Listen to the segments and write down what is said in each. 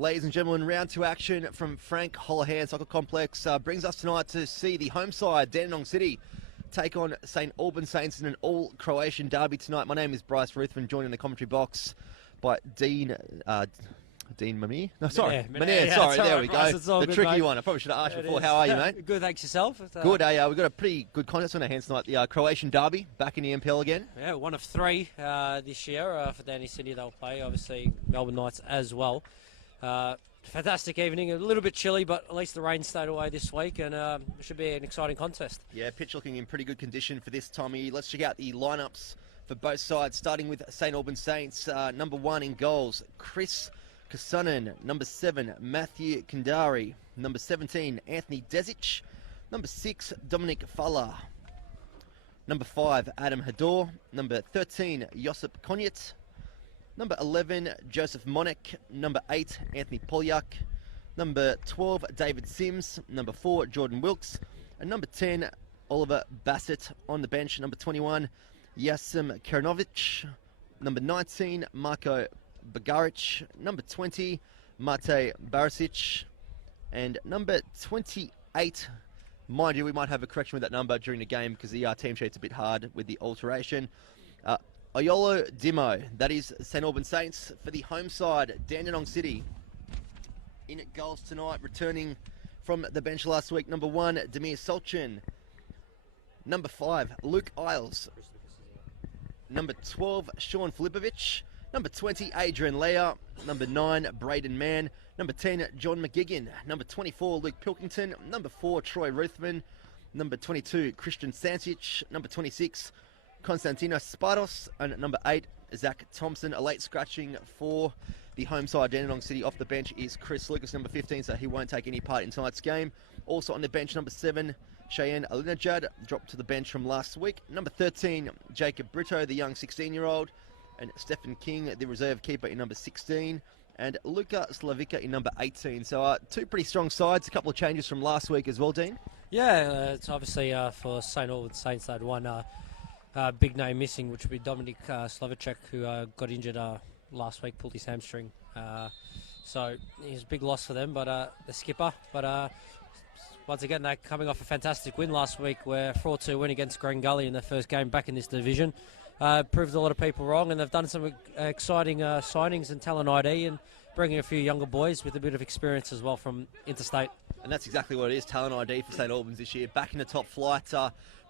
Ladies and gentlemen, round 2 action from Frank Holohan Soccer Complex brings us tonight to see the home side, Dandenong City, take on St Albans Saints in an all-Croatian derby tonight. My name is Bryce Ruthven, joined in the commentary box by Dean Mamir? No, sorry. Manir, yeah, sorry, there right, we Bryce, go. The good, tricky mate. one. I probably should have asked you before. Is. How are you, mate? Good, thanks yourself. Good, we've got a pretty good contest on our hands tonight. The Croatian derby, back in the NPL again. Yeah, one of 3 this year for Dandenong City they'll play. Obviously, Melbourne Knights as well. Fantastic evening, a little bit chilly, but at least the rain stayed away this week, and it should be an exciting contest. Yeah, pitch looking in pretty good condition for this time of year. Let's check out the lineups for both sides, starting with St Albans Saints. Number 1 in goals, Chris Kasanen. Number 7, Matthew Kandari. Number 17, Anthony Desic. Number 6, Dominic Falla. Number 5, Adam Hador. Number 13, Josip Konjet. Number 11, Joseph Monek. Number 8, Anthony Polyak. Number 12, David Sims. Number 4, Jordan Wilkes. And number 10, Oliver Bassett on the bench. Number 21, Yasim Karanovic. Number 19, Marko Bagaric. Number 20, Mate Barisic. And number 28, mind you, we might have a correction with that number during the game because the team sheet's a bit hard with the alteration. Oyolo Dimo, that is St Albans Saints. For the home side, Dandenong City. In at goals tonight, returning from the bench last week. Number 1, Demir Solchin. Number 5, Luke Isles. Number 12, Sean Filipovic. Number 20, Adrian Leah. Number 9, Braden Mann. Number 10, John McGigan. Number 24, Luke Pilkington. Number 4, Troy Ruthman. Number 22, Christian Sancic. Number 26, Konstantinos Spartos. And number 8, Zach Thompson. A late scratching for the home side, Dandenong City. Off the bench is Chris Lucas, number 15, so he won't take any part in tonight's game. Also on the bench, number 7, Cheyenne Alinajad, dropped to the bench from last week. Number 13, Jacob Brito, the young 16-year-old. And Stephen King, the reserve keeper, in number 16. And Luka Slavica in number 18. So 2 pretty strong sides. A couple of changes from last week as well, Dean. Yeah, it's obviously for St Albans Saints, they had one big name missing, which would be Dominic Slavicek, who got injured last week, pulled his hamstring. So he's a big loss for them, but the skipper. But once again, they're coming off a fantastic win last week, where 4-2 win against Green Gully in their first game back in this division. Proved a lot of people wrong, and they've done some exciting signings and talent ID, and bringing a few younger boys with a bit of experience as well from interstate. And that's exactly what it is, talent ID for St Albans this year. Back in the top flight,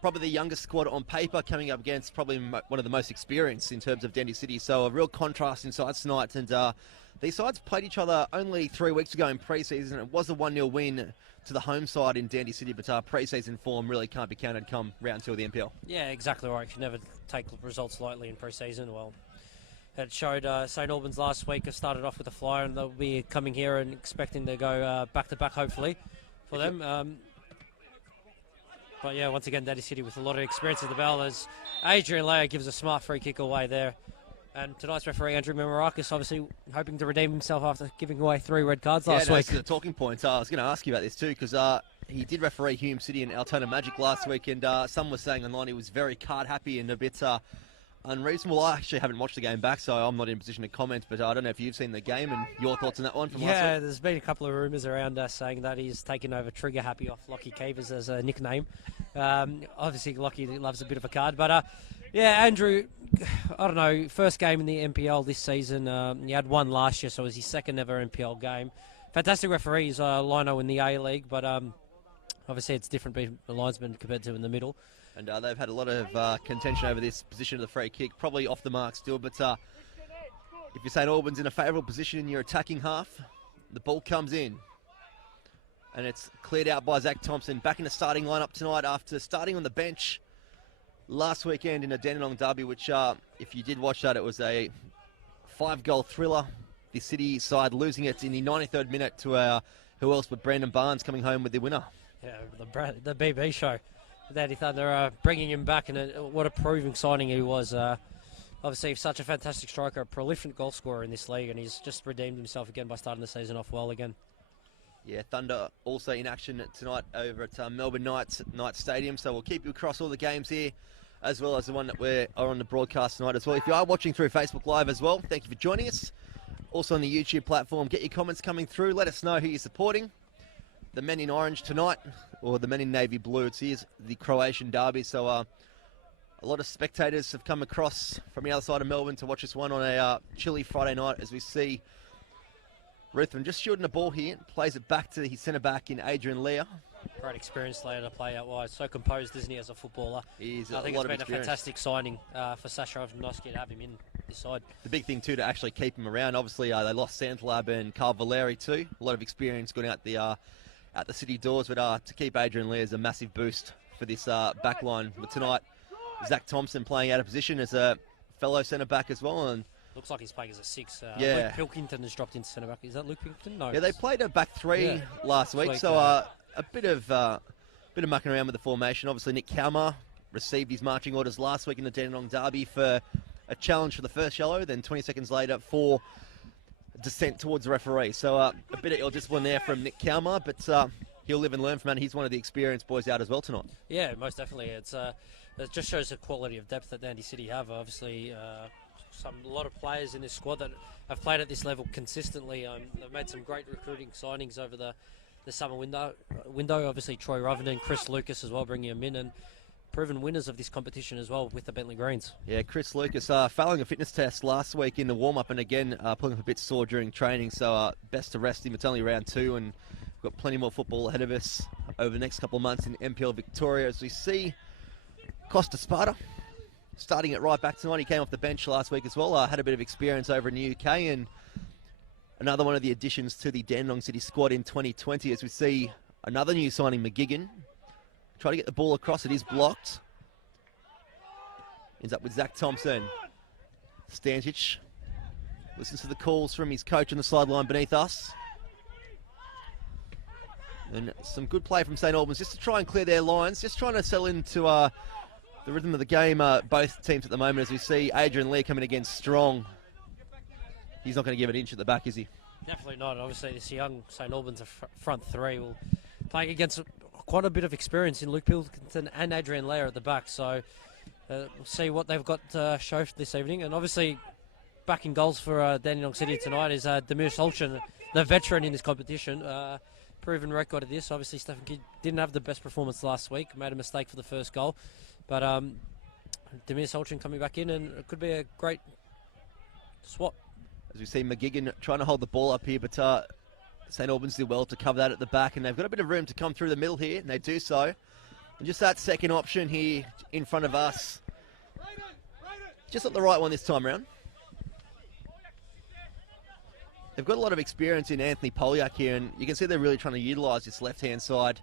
probably the youngest squad on paper, coming up against probably one of the most experienced in terms of Dandenong City. So a real contrast in sides tonight. And these sides played each other only 3 weeks ago in pre-season. It was a 1-0 win to the home side in Dandenong City, but pre-season form really can't be counted come round 2 of the NPL. Yeah, exactly right. You can never take results lightly in pre-season. Well, it showed St Albans last week have started off with a flyer, and they'll be coming here and expecting to go back-to-back, hopefully, for them. But yeah, once again, Dandenong City with a lot of experience at the bell, as Adrian Leah gives a smart free kick away there. And tonight's referee, Andrew Memorakis, obviously hoping to redeem himself after giving away 3 red cards last week. Yeah, the talking points. I was going to ask you about this too, because he did referee Hume City and Altona Magic last week, and some were saying online he was very card happy and a bit unreasonable. I actually haven't watched the game back, so I'm not in a position to comment, but I don't know if you've seen the game and your thoughts on that one from last week. Yeah, there's been a couple of rumours around saying that he's taken over Trigger Happy off Lockie Keevers as a nickname. Obviously, Lockie loves a bit of a card, but yeah, Andrew, I don't know, first game in the NPL this season. He had one last year, so it was his second ever NPL game. Fantastic referees, Lino in the A-League, but obviously it's different being the linesman compared to in the middle. And they've had a lot of contention over this position of the free kick, probably off the mark still, but if you're St Albans in a favourable position in your attacking half, the ball comes in. And it's cleared out by Zach Thompson, back in the starting lineup tonight after starting on the bench last weekend in a Dandenong derby, which if you did watch that, it was a 5-goal thriller. The City side losing it in the 93rd minute to who else but Brandon Barnes coming home with the winner. Yeah, the BB show. Danny Thunder bringing him back, and what a proving signing he was. Obviously, such a fantastic striker, a prolific goal scorer in this league, and he's just redeemed himself again by starting the season off well again. Yeah, Thunder also in action tonight over at Melbourne Knights Stadium, so we'll keep you across all the games here, as well as the one that are on the broadcast tonight as well. If you are watching through Facebook Live as well, thank you for joining us. Also on the YouTube platform. Get your comments coming through. Let us know who you're supporting. The men in orange tonight, or the men in navy blue. It's here's the Croatian derby. So a lot of spectators have come across from the other side of Melbourne to watch this one on a chilly Friday night as we see Ruthven just shooting the ball here. Plays it back to his centre-back in Adrian Lear. Great experience later to play out wide. So composed, isn't he, as a footballer? He's I think it's been a fantastic signing for Sasha Ovnoski to have him in this side. The big thing, too, to actually keep him around. Obviously, they lost Santalab and Carl Valeri, too. A lot of experience going out the city doors. But to keep Adrian Lear is a massive boost for this back line. But tonight, Zach Thompson playing out of position as a fellow centre-back as well. And looks like he's playing as a 6. Yeah. Luke Pilkington has dropped into centre-back. Is that Luke Pilkington? No. Yeah, they played a back 3 last week. So a bit of mucking around with the formation. Obviously, Nick Kalmar received his marching orders last week in the Dandenong derby for a challenge for the first yellow. Then 20 seconds later for descent towards the referee. So a bit of ill discipline there from Nick Kalmar. But he'll live and learn from it. He's one of the experienced boys out as well tonight. Yeah, most definitely. It just shows the quality of depth that Dandy City have. Obviously, a lot of players in this squad that have played at this level consistently. They've made some great recruiting signings over the summer window. Obviously, Troy Rovenden, Chris Lucas as well, bringing him in, and proven winners of this competition as well with the Bentley Greens. Yeah, Chris Lucas failing a fitness test last week in the warm-up, and again pulling up a bit sore during training, so best to rest him. It's only round 2, and we've got plenty more football ahead of us over the next couple of months in NPL Victoria as we see Costa Sparta starting it right back tonight. He came off the bench last week as well, had a bit of experience over in the UK, and another one of the additions to the Dandenong City squad in 2020 as we see another new signing, McGigan. Try to get the ball across, it is blocked. Ends up with Zach Thompson. Stančić listens to the calls from his coach on the sideline beneath us. And some good play from St Albans just to try and clear their lines, just trying to settle into the rhythm of the game, both teams at the moment, as we see Adrian Lear coming against Strong. He's not going to give it an inch at the back, is he? Definitely not. Obviously, this young St Albans front 3 will playing against quite a bit of experience in Luke Pilkington and Adrian Lear at the back. So we'll see what they've got to show this evening. And obviously, back in goals for Dandenong City tonight is Demir Solchin, the veteran in this competition. Proven record of this. Obviously, Stephen Kidd didn't have the best performance last week. Made a mistake for the first goal. But Demir Solchin coming back in, and it could be a great swap. As we see McGigan trying to hold the ball up here, but St Albans did well to cover that at the back, and they've got a bit of room to come through the middle here, and they do so. And just that second option here in front of us. Just not the right one this time around. They've got a lot of experience in Anthony Polyak here, and you can see they're really trying to utilise this left-hand side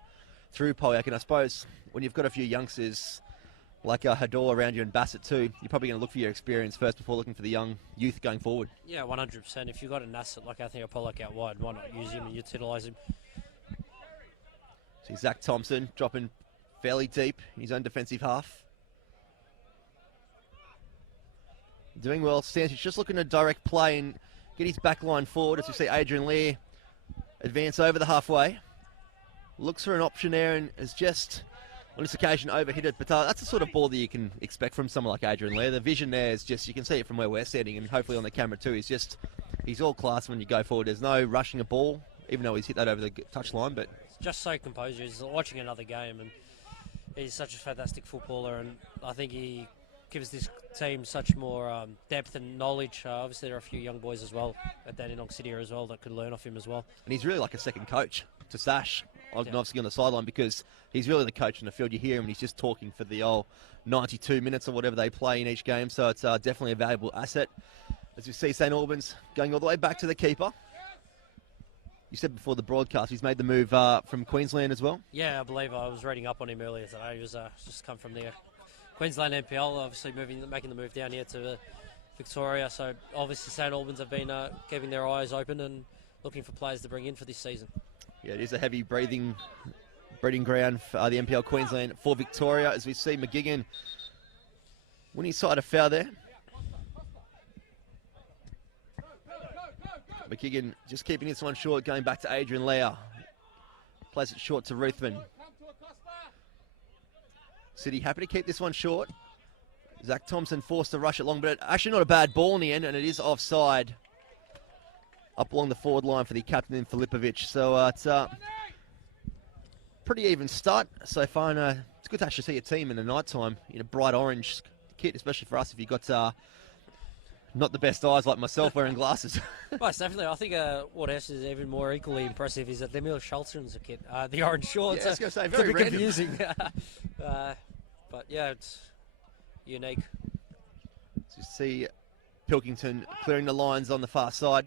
through Polyak. And I suppose when you've got a few youngsters like Hador around you and Bassett too, you're probably going to look for your experience first before looking for the young youth going forward. Yeah, 100%. If you've got an asset like Anthony Polyak out wide, why not use him and utilise him? See Zach Thompson dropping fairly deep in his own defensive half. Doing well. Stančić just looking to direct play and get his back line forward as we see Adrian Lear advance over the halfway. Looks for an option there and has just, on this occasion, overhit it. But that's the sort of ball that you can expect from someone like Adrian Lear. The vision there is just, you can see it from where we're standing, and hopefully on the camera too. He's all class when you go forward. There's no rushing a ball, even though he's hit that over the touchline. But it's just so composed. He's watching another game, and he's such a fantastic footballer, and I think he gives this team such more depth and knowledge. Obviously, there are a few young boys as well at Dandenong City as well that could learn off him as well. And he's really like a second coach to Sash, obviously on the sideline, because he's really the coach in the field. You hear him and he's just talking for the 92 minutes or whatever they play in each game. So it's definitely a valuable asset. As we see St Albans going all the way back to the keeper. You said before the broadcast he's made the move from Queensland as well? Yeah, I believe I was reading up on him earlier today. He was just come from the Queensland NPL, obviously making the move down here to Victoria. So obviously St Albans have been keeping their eyes open and looking for players to bring in for this season. Yeah, it is a heavy breeding ground for the NPL Queensland for Victoria, as we see McGigan winning side a foul there. McGigan just keeping this one short, going back to Adrian Lear. Plays it short to Ruthven. City happy to keep this one short. Zach Thompson forced to rush it long, but actually not a bad ball in the end, and it is offside. up along the forward line for the captain in Filipovic. So it's a pretty even start so far. And it's good to actually see a team in the night time in a bright orange kit, especially for us if you've got not the best eyes like myself wearing glasses. Most definitely. I think what else is even more equally impressive is that Emil Schulzen's a kit. The orange shorts. Yeah, I was going to say, It's very a bit random. confusing. But yeah, it's unique. So you see Pilkington clearing the lines on the far side.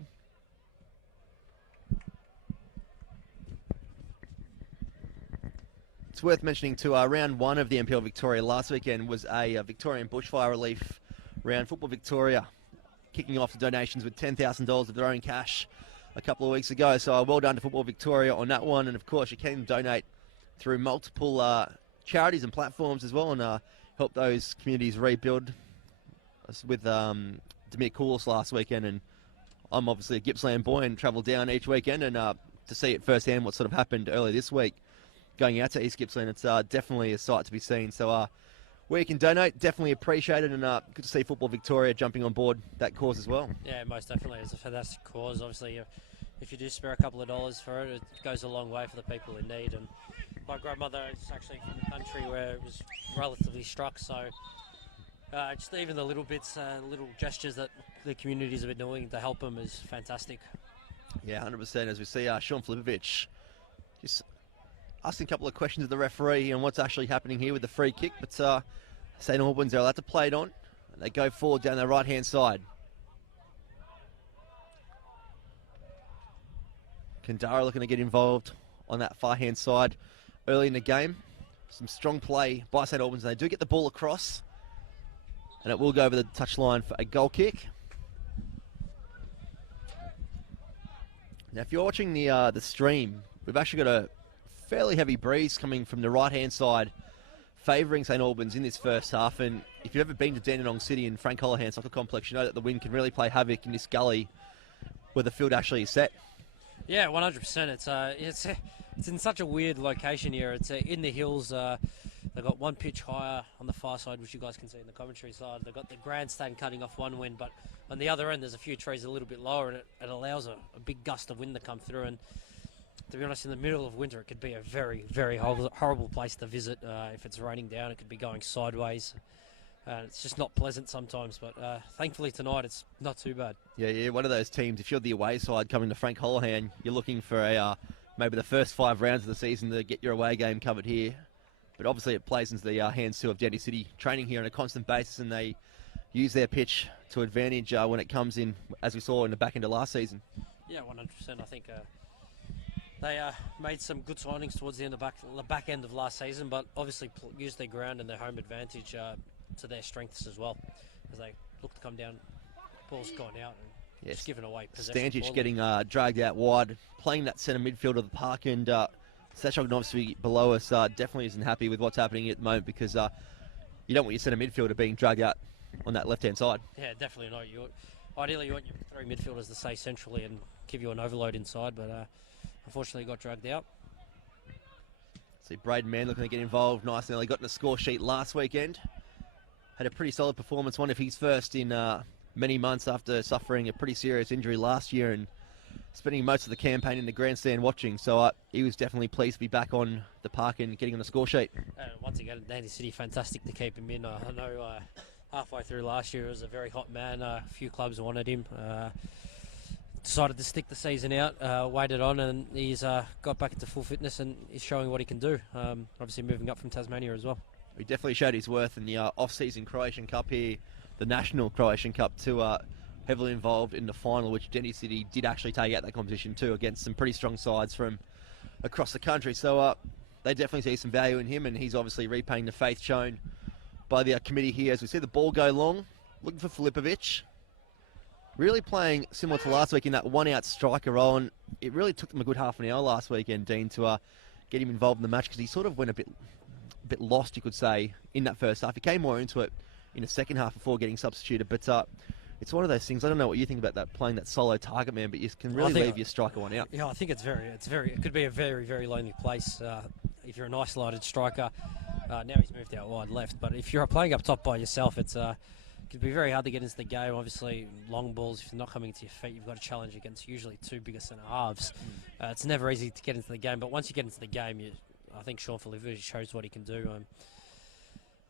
It's worth mentioning too, round one of the NPL Victoria last weekend was a Victorian bushfire relief round. Football Victoria kicking off the donations with $10,000 of their own cash a couple of weeks ago. So well done to Football Victoria on that one. And of course, you can donate through multiple charities and platforms as well, and help those communities rebuild. I was with Demir Koulis last weekend, and I'm obviously a Gippsland boy and travel down each weekend, and to see it firsthand what sort of happened earlier this week going out to East Gippsland, it's definitely a sight to be seen. So where you can donate, definitely appreciated, and good to see Football Victoria jumping on board that cause as well. Yeah, most definitely. It's a fantastic cause. Obviously, if you do spare a couple of dollars for it, it goes a long way for the people in need. And my grandmother is actually from the country where it was relatively struck, so just even the little bits, little gestures that the communities have been doing to help them is fantastic. Yeah, 100%. As we see Sean Filipovic just asking a couple of questions of the referee on what's actually happening here with the free kick, but St Albans are allowed to play it on, and they go forward down their right-hand side. Kandara looking to get involved on that far-hand side early in the game. Some strong play by St Albans, and they do get the ball across, and it will go over the touchline for a goal kick. Now, if you're watching the stream, we've actually got a fairly heavy breeze coming from the right-hand side, favouring St Albans in this first half. And if you've ever been to Dandenong City and Frank Holohan Soccer Complex, you know that the wind can really play havoc in this gully where the field actually is set. Yeah, 100%. It's in such a weird location here. It's in the hills. They've got one pitch higher on the far side, which you guys can see in the commentary side. They've got the grandstand cutting off one wind, but on the other end there's a few trees a little bit lower, and it allows a big gust of wind to come through. And to be honest, in the middle of winter, it could be a very, very horrible place to visit. If it's raining down, it could be going sideways. It's just not pleasant sometimes, but thankfully tonight it's not too bad. Yeah, one of those teams, if you're the away side coming to Frank Holohan, you're looking for maybe the first 5 rounds of the season to get your away game covered here. But obviously it plays into the hands too of Dandy City, training here on a constant basis, and they use their pitch to advantage when it comes in, as we saw in the back end of last season. Yeah, 100%. I think they made some good signings towards the back end of last season, but obviously used their ground and their home advantage to their strengths as well, as they look to come down. Ball's gone out and just given away possession. Stančić getting dragged out wide, playing that centre midfield of the park, and Sachok obviously below us definitely isn't happy with what's happening at the moment, because you don't want your centre midfielder being dragged out on that left-hand side. Yeah, definitely not. Ideally, you want your 3 midfielders to stay centrally and give you an overload inside, but unfortunately got dragged out. See Braden Mann looking to get involved nice and early. Got in the score sheet last weekend. Had a pretty solid performance, one of his first in many months after suffering a pretty serious injury last year and spending most of the campaign in the grandstand watching. So he was definitely pleased to be back on the park and getting on the score sheet. Once again, Dandy City, fantastic to keep him in. I know halfway through last year, he was a very hot man. A few clubs wanted him. Decided to stick the season out, waited on, and he's got back into full fitness and is showing what he can do. Obviously moving up from Tasmania as well. He definitely showed his worth in the off-season Croatian Cup here, the National Croatian Cup, too. Heavily involved in the final, which Dandy City did actually take out that competition too, against some pretty strong sides from across the country. So they definitely see some value in him, and he's obviously repaying the faith shown by the committee here. As we see the ball go long, looking for Filipovic. Really playing similar to last week in that one-out striker role, and it really took them a good half an hour last weekend, Dean, to get him involved in the match, because he sort of went a bit lost, you could say, in that first half. He came more into it in the second half before getting substituted, but it's one of those things. I don't know what you think about that, playing that solo target man, but you can really leave your striker one out. Yeah, I think it could be a very, very lonely place if you're an isolated striker. Now he's moved out wide left, but if you're playing up top by yourself, it's it'd be very hard to get into the game. Obviously, long balls, if you're not coming to your feet, you've got a challenge against usually two bigger centre halves. It's never easy to get into the game, but once you get into the game, I think Sean Felivu shows what he can do.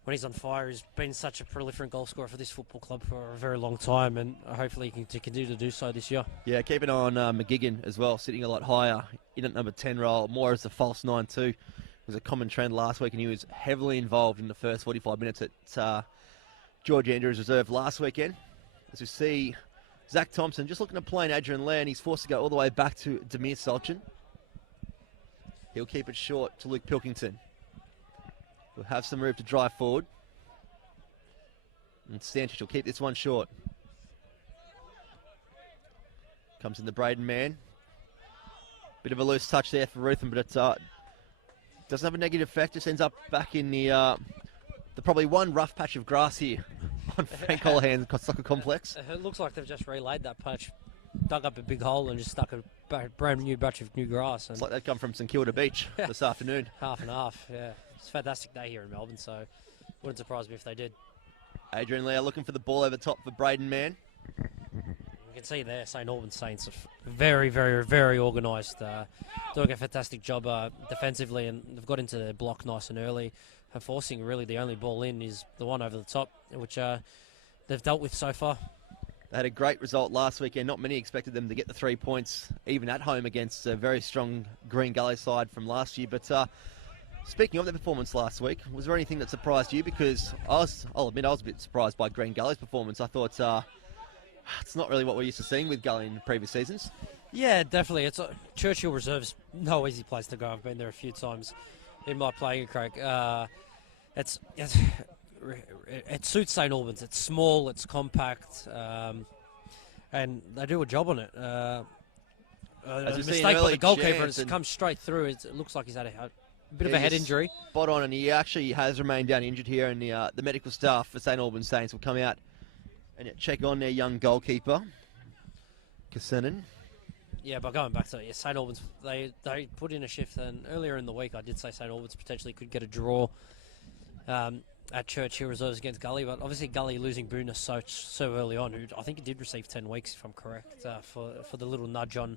When he's on fire, he's been such a prolific goal scorer for this football club for a very long time, and hopefully he can continue to do so this year. Yeah, keep an eye on McGigan as well, sitting a lot higher in at number 10 role, more as a false 9 too. It was a common trend last week, and he was heavily involved in the first 45 minutes at George Andrews Reserve last weekend. As we see Zach Thompson just looking to play in Adrian Lee, and he's forced to go all the way back to Demir Solchin. He'll keep it short to Luke Pilkington. We'll have some room to drive forward. And Sanchez will keep this one short. Comes in the Braden man. Bit of a loose touch there for Ruthen, but it doesn't have a negative effect. Just ends up back in the probably one rough patch of grass here on Frank Holohan's soccer complex. It looks like they've just relayed that patch, dug up a big hole and just stuck a brand new batch of new grass. And it's like they've come from St Kilda Beach this afternoon. Half and half, yeah. It's a fantastic day here in Melbourne, so wouldn't surprise me if they did. Adrian Lea looking for the ball over top for Braden Mann. You can see there, St Albans Saints are very, very, very organised, doing a fantastic job defensively, and they've got into their block nice and early, and forcing really the only ball in is the one over the top, which they've dealt with so far. They had a great result last weekend. Not many expected them to get the 3 points, even at home against a very strong Green Gully side from last year. But speaking of their performance last week, was there anything that surprised you? Because I'll admit I was a bit surprised by Green Gully's performance. I thought it's not really what we're used to seeing with Gully in previous seasons. Yeah, definitely. It's Churchill Reserve's no easy place to go. I've been there a few times in my playing, Craig. It suits St Albans. It's small, it's compact, and they do a job on it. A mistake by the goalkeeper, it's come straight through. It looks like he's had a bit of a head injury. Spot on, and he actually has remained down injured here, and the medical staff for St Albans Saints will come out and check on their young goalkeeper, Kassenin. Yeah, but going back to it, St Albans, they put in a shift, and earlier in the week I did say St Albans potentially could get a draw at Churchill Reserves against Gully, but obviously Gully losing Boona so early on, who I think he did receive 10 weeks, if I'm correct, for the little nudge on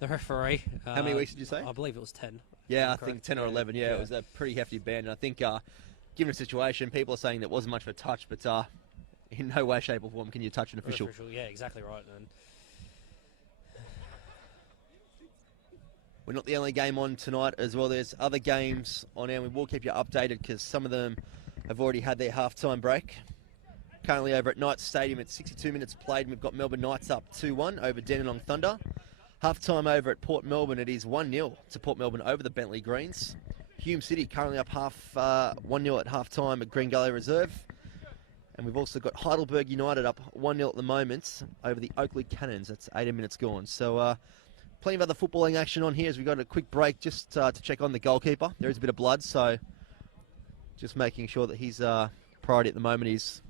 the referee. How many weeks did you say? I believe it was 10. Yeah, I think 10 or 11, yeah. It was a pretty hefty ban, and I think given the situation, people are saying that wasn't much of a touch, but in no way, shape or form can you touch an official. Yeah, exactly right. And we're not the only game on tonight as well. There's other games on, and we will keep you updated because some of them have already had their half-time break. Currently over at Knights Stadium at 62 minutes played, and we've got Melbourne Knights up 2-1 over Dandenong Thunder. Half-time over at Port Melbourne, it is 1-0 to Port Melbourne over the Bentley Greens. Hume City currently up 1-0 at half-time at Green Gully Reserve. And we've also got Heidelberg United up 1-0 at the moment over the Oakley Cannons. That's 18 minutes gone. So plenty of other footballing action on here as we got a quick break just to check on the goalkeeper. There is a bit of blood, so just making sure that his priority at the moment is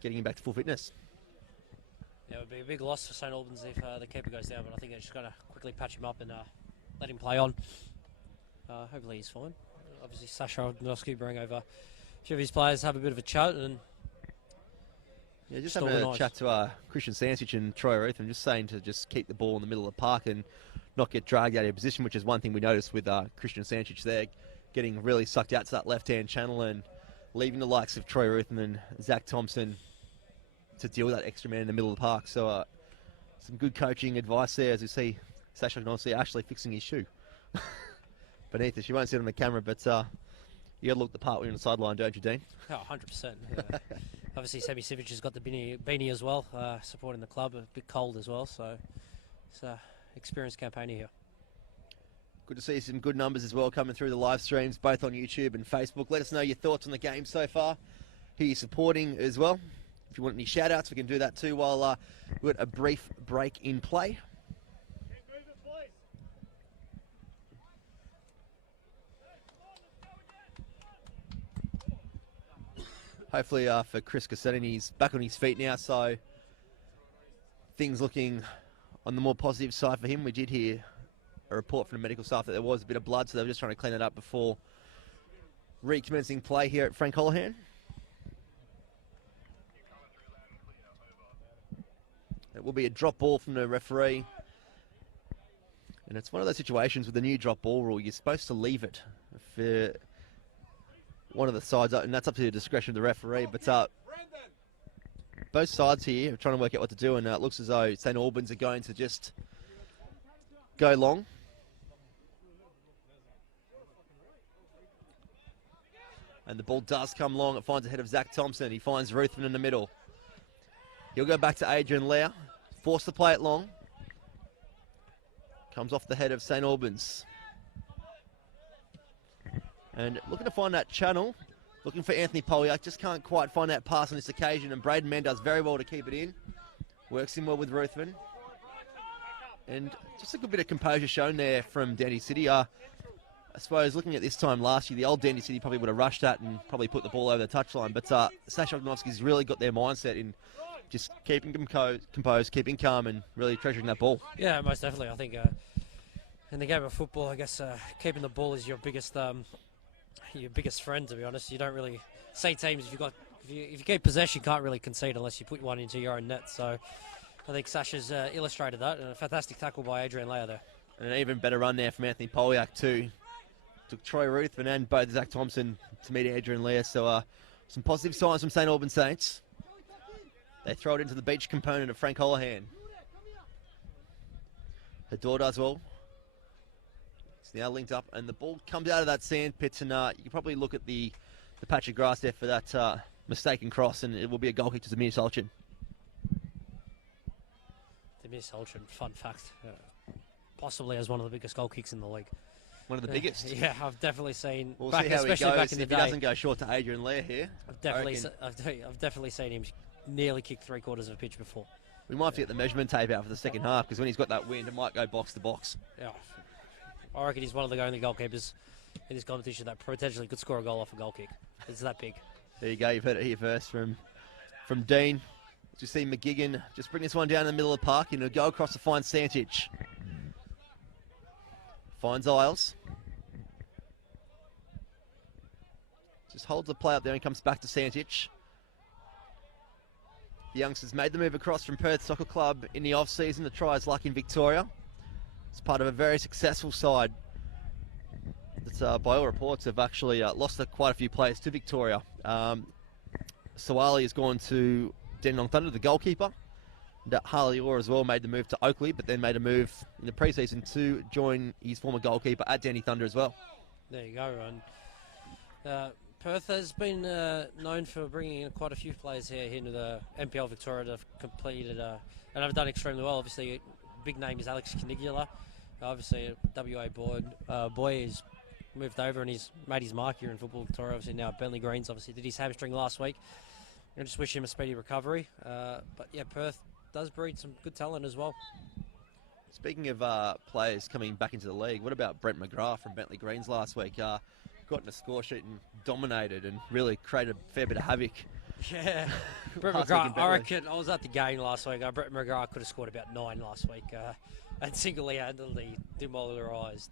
getting him back to full fitness. Yeah, it would be a big loss for St Albans if the keeper goes down, but I think they're just going to quickly patch him up and let him play on. Hopefully he's fine. Obviously Sasha Ognosky bring over a few of his players, have a bit of a chat, and yeah, just having a chat to Christian Sancic and Troy Ruthven, just saying to just keep the ball in the middle of the park and not get dragged out of position, which is one thing we noticed with Christian Sancic there, getting really sucked out to that left-hand channel and leaving the likes of Troy Ruthven and Zach Thompson to deal with that extra man in the middle of the park. So some good coaching advice there as we see Sasha Ognosky actually fixing his shoe beneath us. You won't see it on the camera, but you got to look the part when you're on the sideline, don't you, Dean? Oh, 100%. Yeah. Obviously, Semi Sivic has got the beanie as well, supporting the club. A bit cold as well, so it's an experienced campaigner here. Good to see some good numbers as well coming through the live streams, both on YouTube and Facebook. Let us know your thoughts on the game so far, who you're supporting as well. If you want any shout-outs, we can do that too while we've got a brief break in play. Hopefully for Chris Cassetti, he's back on his feet now, so things looking on the more positive side for him. We did hear a report from the medical staff that there was a bit of blood, so they were just trying to clean it up before recommencing play here at Frank Holohan. It will be a drop ball from the referee. And it's one of those situations with the new drop ball rule, you're supposed to leave it for one of the sides, and that's up to the discretion of the referee. But both sides here are trying to work out what to do, and it looks as though St Albans are going to just go long. And the ball does come long. It finds the head of Zach Thompson. He finds Ruthven in the middle. He'll go back to Adrian Lear. Forced to play it long. Comes off the head of St Albans. And looking to find that channel. Looking for Anthony Poliak. Just can't quite find that pass on this occasion. And Braden Mann does very well to keep it in. Works in well with Ruthven. And just a good bit of composure shown there from Dandy City. I suppose looking at this time last year, the old Dandy City probably would have rushed that and probably put the ball over the touchline. But Sasha Ognovsky's really got their mindset in just keeping composed, keeping calm, and really treasuring that ball. Yeah, most definitely. I think in the game of football, I guess keeping the ball is your biggest friend. To be honest, you don't really see teams if you keep possession, you can't really concede unless you put one into your own net. So I think Sasha's illustrated that, and a fantastic tackle by Adrian Lear there. And an even better run there from Anthony Poliak too. Took Troy Ruthven and both Zach Thompson to meet Adrian Lear. So some positive signs from St Albans Saints. They throw it into the beach component of Frank Holohan. Hador does well. It's now linked up, and the ball comes out of that sand pit, and you can probably look at the patch of grass there for that mistaken cross, and it will be a goal kick to Demir Solchin. Demir Solchin, fun fact, possibly has one of the biggest goal kicks in the league. One of the biggest. Yeah, I've definitely seen. We'll back, see how especially he goes. back in the if day. He doesn't go short to Adrian Lear here. I've definitely seen him nearly kick 3/4 of a pitch before. We might have to get the measurement tape out for the second half, because when he's got that wind, it might go box to box. Yeah, I reckon he's one of the only goalkeepers in this competition that potentially could score a goal off a goal kick. It's that big. There you go. You've heard it here first from Dean. Just see McGigan just bring this one down in the middle of the park, and he'll go across to find Santich. Finds Isles. Just holds the play up there and comes back to Santich. The youngsters made the move across from Perth Soccer Club in the off-season to try his luck in Victoria. It's part of a very successful side that, by all reports, have actually lost quite a few players to Victoria. Sawali has gone to Dandenong Thunder, the goalkeeper. And, Harley Orr as well made the move to Oakley, but then made a move in the pre-season to join his former goalkeeper at Danny Thunder as well. There you go, and Perth has been known for bringing in quite a few players here into the NPL Victoria that have completed and have done extremely well. Obviously, big name is Alex Canigula. Obviously, a WA boy has moved over and he's made his mark here in Football Victoria. Obviously, now at Bentley Greens. Obviously, did his hamstring last week. I just wish him a speedy recovery. But yeah, Perth does breed some good talent as well. Speaking of players coming back into the league, what about Brent McGrath from Bentley Greens last week? Got in a score sheet and dominated and really created a fair bit of havoc. Yeah, Brett McGrath, I reckon I was at the game last week. Brett McGrath could have scored about 9 last week and single-handedly demoralised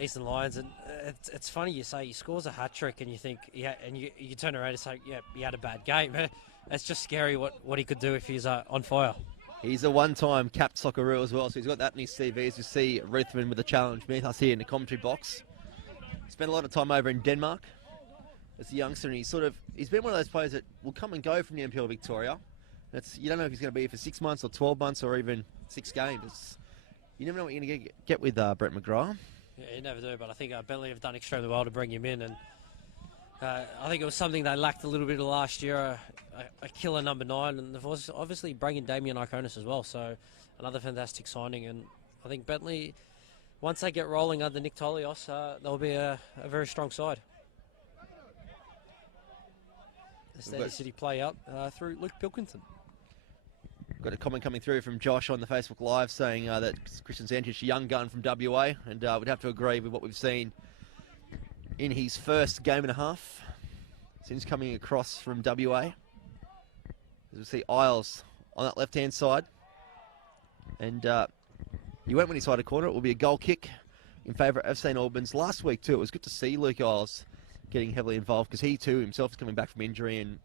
Eastern Lions. And it's funny you say he scores a hat-trick and you think, yeah, and you turn around and say, yeah, he had a bad game. It's just scary what he could do if he's on fire. He's a one-time capped Socceroo as well, so he's got that in his CV. As you see Ruthven with a challenge meet us here in the commentary box. Spent a lot of time over in Denmark as a youngster, and he's been one of those players that will come and go from the NPL Victoria. You don't know if he's going to be here for 6 months or 12 months or even 6 games. You never know what you're going to get with Brett McGrath. Yeah, you never do, but I think Bentley have done extremely well to bring him in, and I think it was something they lacked a little bit of last year, a killer number 9, and they've obviously bringing Damien Iconis as well, so another fantastic signing. And I think Bentley, once they get rolling under Nick Tolios, they'll be a very strong side. The Steady City play out through Luke Pilkington. Got a comment coming through from Josh on the Facebook Live saying that Christian Santich, a young gun from WA, and would have to agree with what we've seen in his first game and a half since coming across from WA. As we see Isles on that left-hand side. And he went when he side a corner. It will be a goal kick in favour of St Albans. Last week too, it was good to see Luke Isles getting heavily involved because he too himself is coming back from injury, and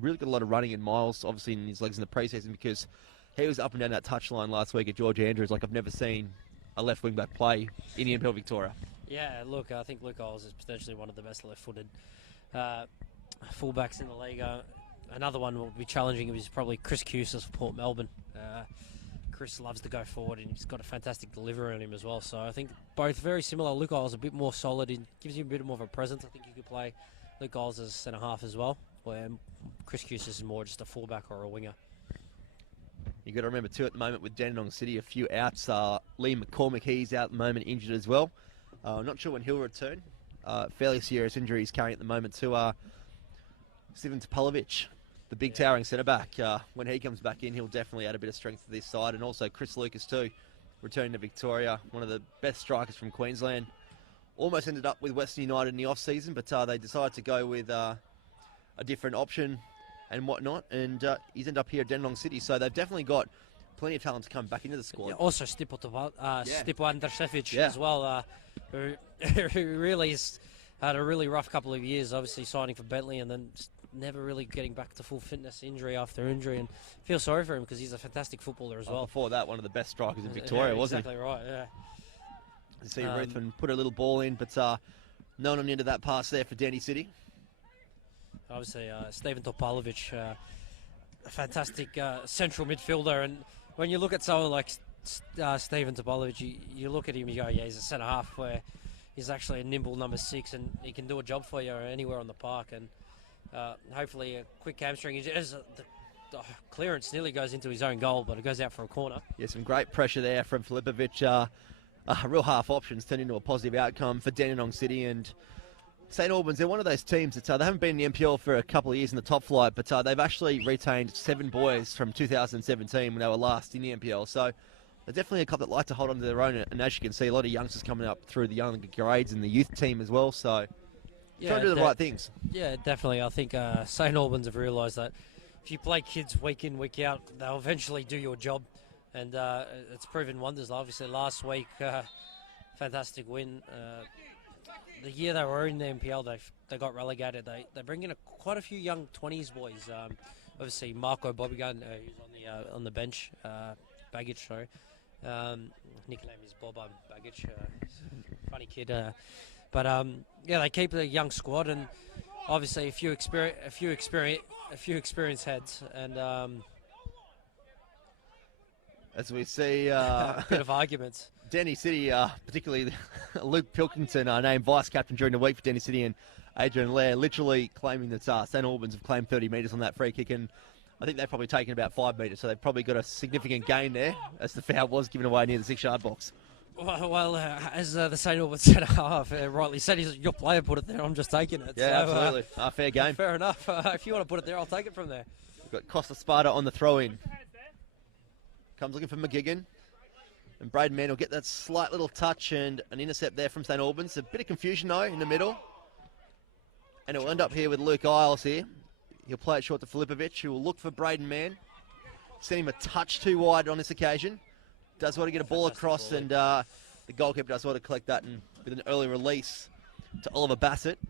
really got a lot of running and miles, obviously, in his legs in the preseason because he was up and down that touchline last week at George Andrews like I've never seen a left wing back play in the NPL Victoria. Yeah, look, I think Luke Isles is potentially one of the best left-footed fullbacks in the league. Another one will be challenging is probably Chris Cusas for Port Melbourne. Chris loves to go forward and he's got a fantastic delivery on him as well. So I think both very similar. Luke Isles a bit more solid and gives you a bit more of a presence. I think you could play Luke Isles as a centre-half as well, where Chris Cusas is more just a fullback or a winger. You've got to remember too at the moment with Dandenong City, a few outs. Lee McCormick, he's out at the moment, injured as well. Not sure when he'll return. Fairly serious injury he's carrying at the moment to Steven Topalovic, the big towering centre-back. When he comes back in, he'll definitely add a bit of strength to this side. And also Chris Lucas too, returning to Victoria, one of the best strikers from Queensland. Almost ended up with Western United in the off-season, but they decided to go with a different option and whatnot. And he's ended up here at Dandenong City, so they've definitely got plenty of talent to come back into the squad. Yeah, also Stipo Andrzevic as well, who really has had a really rough couple of years, obviously signing for Bentley and then never really getting back to full fitness injury after injury, and feel sorry for him because he's a fantastic footballer as well. Before that, one of the best strikers in Victoria, wasn't he? Exactly right, yeah. You see Ruthven put a little ball in, but no one on the end of that pass there for Dandy City. Obviously, Steven Topalovic, a fantastic central midfielder, and when you look at someone like Steven Topalovic, you look at him, you go, yeah, he's a centre-half where he's actually a nimble number 6 and he can do a job for you anywhere on the park, and hopefully a quick hamstring. The clearance nearly goes into his own goal, but it goes out for a corner. Yeah, some great pressure there from Filipovic. Real half options turned into a positive outcome for Dandenong City, and St Albans, they're one of those teams that they haven't been in the NPL for a couple of years in the top flight, but they've actually retained 7 boys from 2017 when they were last in the NPL. So they're definitely a club that like to hold on to their own, and as you can see, a lot of youngsters coming up through the younger grades and the youth team as well. So trying to do the right things. Yeah, definitely. I think St Albans have realised that if you play kids week in, week out, they'll eventually do your job, and it's proven wonders. Obviously, last week, fantastic win. The year they were in the NPL, they got relegated. They bring in quite a few young 20s boys. Obviously, Marco Bobigan, who's on the bench, Baggage, sorry. Nickname is Bob Baggage. Funny kid. But they keep a young squad, and obviously a few experienced heads, and as we see a bit of arguments. Dandy City, particularly Luke Pilkington, named vice captain during the week for Dandy City, and Adrian Lair literally claiming that St Albans have claimed 30 metres on that free kick, and I think they've probably taken about 5 metres, so they've probably got a significant gain there, as the foul was given away near the 6-yard box. Well, as the St Albans centre-half rightly said, your player put it there, I'm just taking it. Yeah, so, absolutely. Fair game. Fair enough. If you want to put it there, I'll take it from there. We've got Costa Sparta on the throw-in. Comes looking for McGigan. And Braden Mann will get that slight little touch and an intercept there from St Albans. A bit of confusion, though, in the middle. And it'll end up here with Luke Isles here. He'll play it short to Filipovic, who will look for Braden Mann. Send him a touch too wide on this occasion. Does want to get a ball across, and the goalkeeper does want to collect that and with an early release to Oliver Bassett.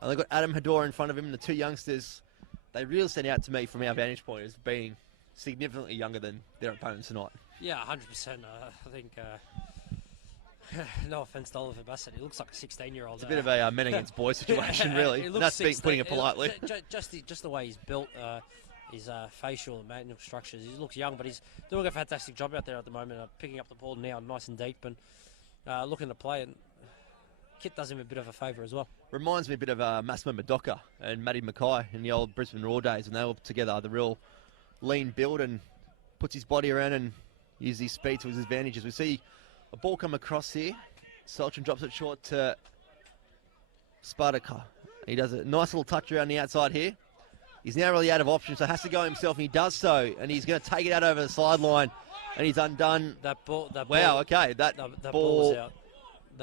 And they've got Adam Hador in front of him, and the 2 youngsters, they really stand out to me from our vantage point as being significantly younger than their opponents tonight. Yeah, 100%. I think, no offence to Oliver Bassett, he looks like a 16-year-old. It's a bit of a men against boys situation, really. That's putting it politely. Just the way he's built, his facial and manual structures. He looks young, but he's doing a fantastic job out there at the moment, picking up the ball now nice and deep and looking to play. And Kit does him a bit of a favour as well. Reminds me a bit of Massimo Madoka and Matty Mackay in the old Brisbane Raw days when they were together. The real lean build, and puts his body around and uses his speed to his advantage. As we see a ball come across here, Saltram drops it short to Spartak. He does a nice little touch around the outside here. He's now really out of options, so has to go himself, and he does so. And he's going to take it out over the sideline, and he's undone. That ball. Okay, that ball out.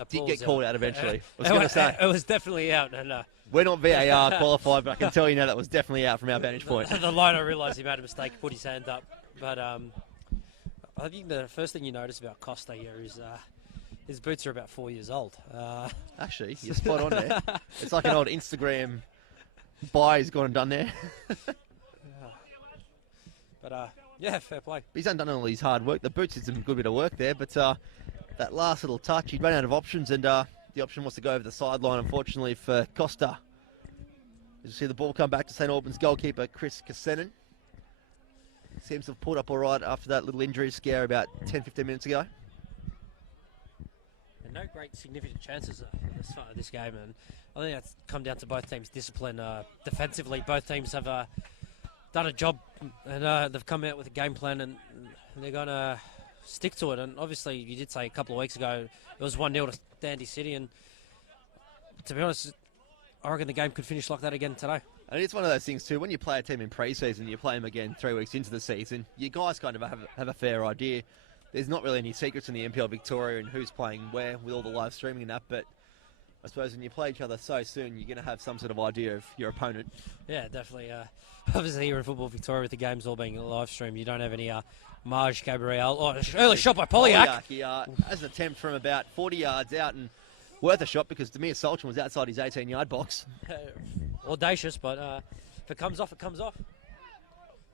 did get called out eventually. I was going to say it was definitely out, and we're not VAR qualified, but I can tell you now that was definitely out from our vantage point. The liner realised he made a mistake, put his hand up, but I think the first thing you notice about Costa here is his boots are about 4 years old. Actually, you're spot on there. It's like an old Instagram Bye's gone and done there. But yeah, fair play. He's undone all his hard work. The boots did some good bit of work there, but that last little touch, he'd run out of options, and the option was to go over the sideline, unfortunately, for Costa. You see the ball come back to St Albans goalkeeper Chris Kassenen. Seems to have pulled up all right after that little injury scare about 10-15 minutes ago. And no great significant chances as far as this game, and I think that's come down to both teams' discipline. Defensively, both teams have done a job, and they've come out with a game plan, and they're going to stick to it. And obviously, you did say a couple of weeks ago it was 1-0 to Dandy City, and to be honest, I reckon the game could finish like that again today. And it's one of those things too, when you play a team in pre-season, you play them again 3 weeks into the season, you guys kind of have a fair idea. There's not really any secrets in the NPL Victoria and who's playing where with all the live streaming and that, but I suppose when you play each other so soon, you're going to have some sort of idea of your opponent. Yeah, definitely. Obviously, here in Football Victoria, with the games all being live streamed, you don't have any Marge Gabriel. Oh, early shot by Polyak. He has an attempt from about 40 yards out and worth a shot because Demir Sultan was outside his 18-yard box. Audacious, but if it comes off, it comes off.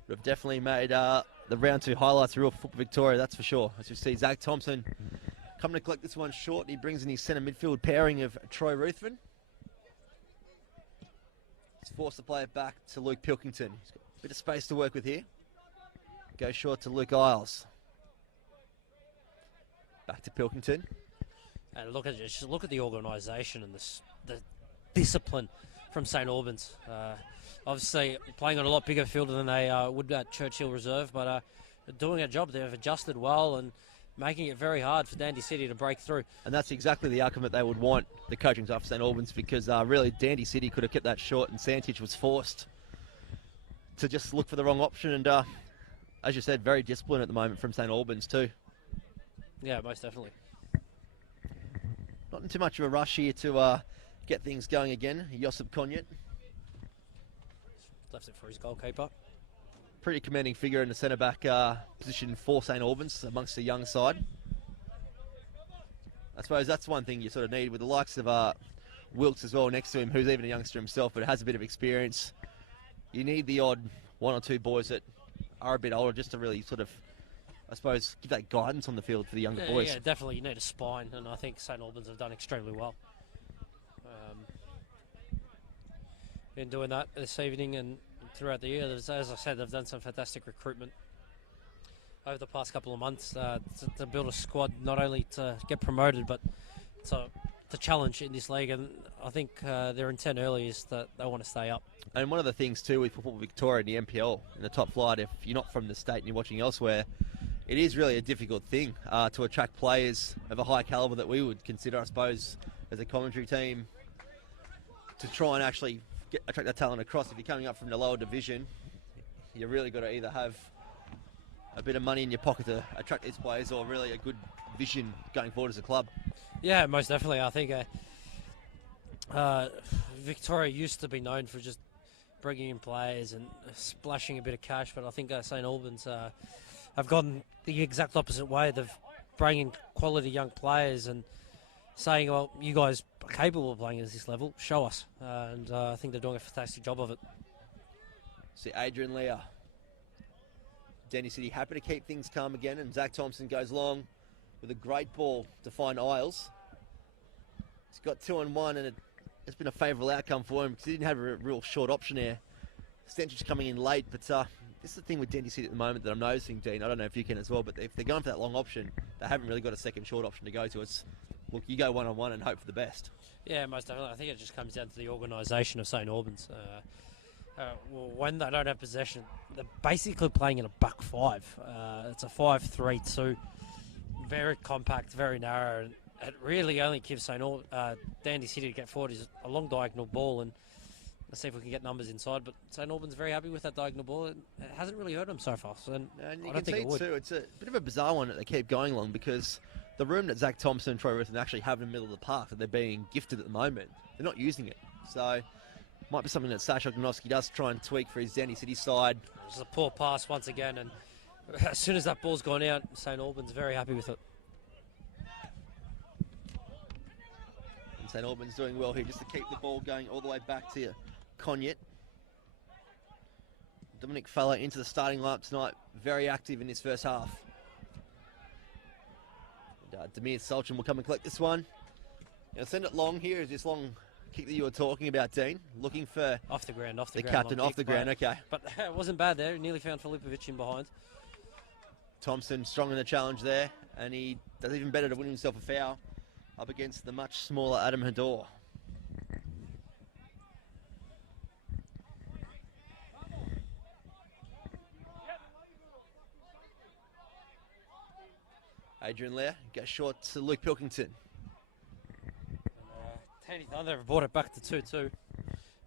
We've definitely made the round 2 highlights of real Football Victoria, that's for sure. As you see, Zach Thompson coming to collect this one short. He brings in his centre midfield pairing of Troy Ruthven. He's forced to play it back to Luke Pilkington. He's got a bit of space to work with here. Goes short to Luke Isles. Back to Pilkington. And look at the organisation and the discipline from St Albans. Obviously, playing on a lot bigger field than they would at Churchill Reserve, but doing a job. They've adjusted well and making it very hard for Dandy City to break through. And that's exactly the outcome that they would want, the coaching staff of St Albans, because really Dandy City could have kept that short and Santich was forced to just look for the wrong option. And as you said, very disciplined at the moment from St Albans too. Yeah, most definitely. Not in too much of a rush here to get things going again. Josip Konyet. Left it for his goalkeeper. Pretty commanding figure in the centre-back position for St Albans amongst the young side. I suppose that's one thing you sort of need with the likes of Wilkes as well next to him, who's even a youngster himself but has a bit of experience. You need the odd 1 or 2 boys that are a bit older just to really sort of, I suppose, give that guidance on the field for the younger boys. Yeah, definitely. You need a spine, and I think St Albans have done extremely well. Been doing that this evening and throughout the year. As I said, they've done some fantastic recruitment over the past couple of months to build a squad, not only to get promoted, but to challenge in this league. And I think their intent early is that they want to stay up. And one of the things too with Football Victoria and the NPL in the top flight, if you're not from the state and you're watching elsewhere, it is really a difficult thing to attract players of a high calibre that we would consider, I suppose, as a commentary team, to try and actually attract that talent across. If you're coming up from the lower division, you really got to either have a bit of money in your pocket to attract these players or really a good vision going forward as a club. Yeah, most definitely. I think Victoria used to be known for just bringing in players and splashing a bit of cash, but I think St Albans have gone the exact opposite way. They've brought in quality young players and saying, well, you guys are capable of playing at this level, show us. And I think they're doing a fantastic job of it. See Adrian Leah. Dandy City happy to keep things calm again, and Zach Thompson goes long with a great ball to find Isles. He's got 2-on-1, and it's been a favourable outcome for him because he didn't have a real short option there. Stench's coming in late, but this is the thing with Dandy City at the moment that I'm noticing, Dean. I don't know if you can as well, but if they're going for that long option, they haven't really got a second short option to go to. It's, look, you go 1-on-1 and hope for the best. Yeah, most definitely. I think it just comes down to the organisation of St Albans. When they don't have possession, they're basically playing in a back five. It's a 5-3-2, very compact, very narrow, and it really only gives Dandy City to get forward is a long diagonal ball, and let's see if we can get numbers inside. But St Albans very happy with that diagonal ball. It hasn't really hurt them so far, so and I don't think it would. Too, it's a bit of a bizarre one that they keep going along because the room that Zach Thompson and Troy Ruthven actually have in the middle of the park that they're being gifted at the moment, they're not using it. So might be something that Sasha Ognoski does try and tweak for his Dandy City side. It's a poor pass once again, and as soon as that ball's gone out, St Albans very happy with it. And St Albans doing well here just to keep the ball going all the way back to Konyet. Dominic Feller into the starting lineup tonight, very active in this first half. And, Demir Solchin will come and collect this one. He'll send it long here. Is this long kick that you were talking about, Dean? Looking for off the ground, the captain off the ground. Okay, but it wasn't bad there. Nearly found Filipovic in behind. Thompson strong in the challenge there, and he does even better to win himself a foul up against the much smaller Adam Hador. Adrian Lair gets short to Luke Pilkington. Tandy Thunder have brought it back to 2-2.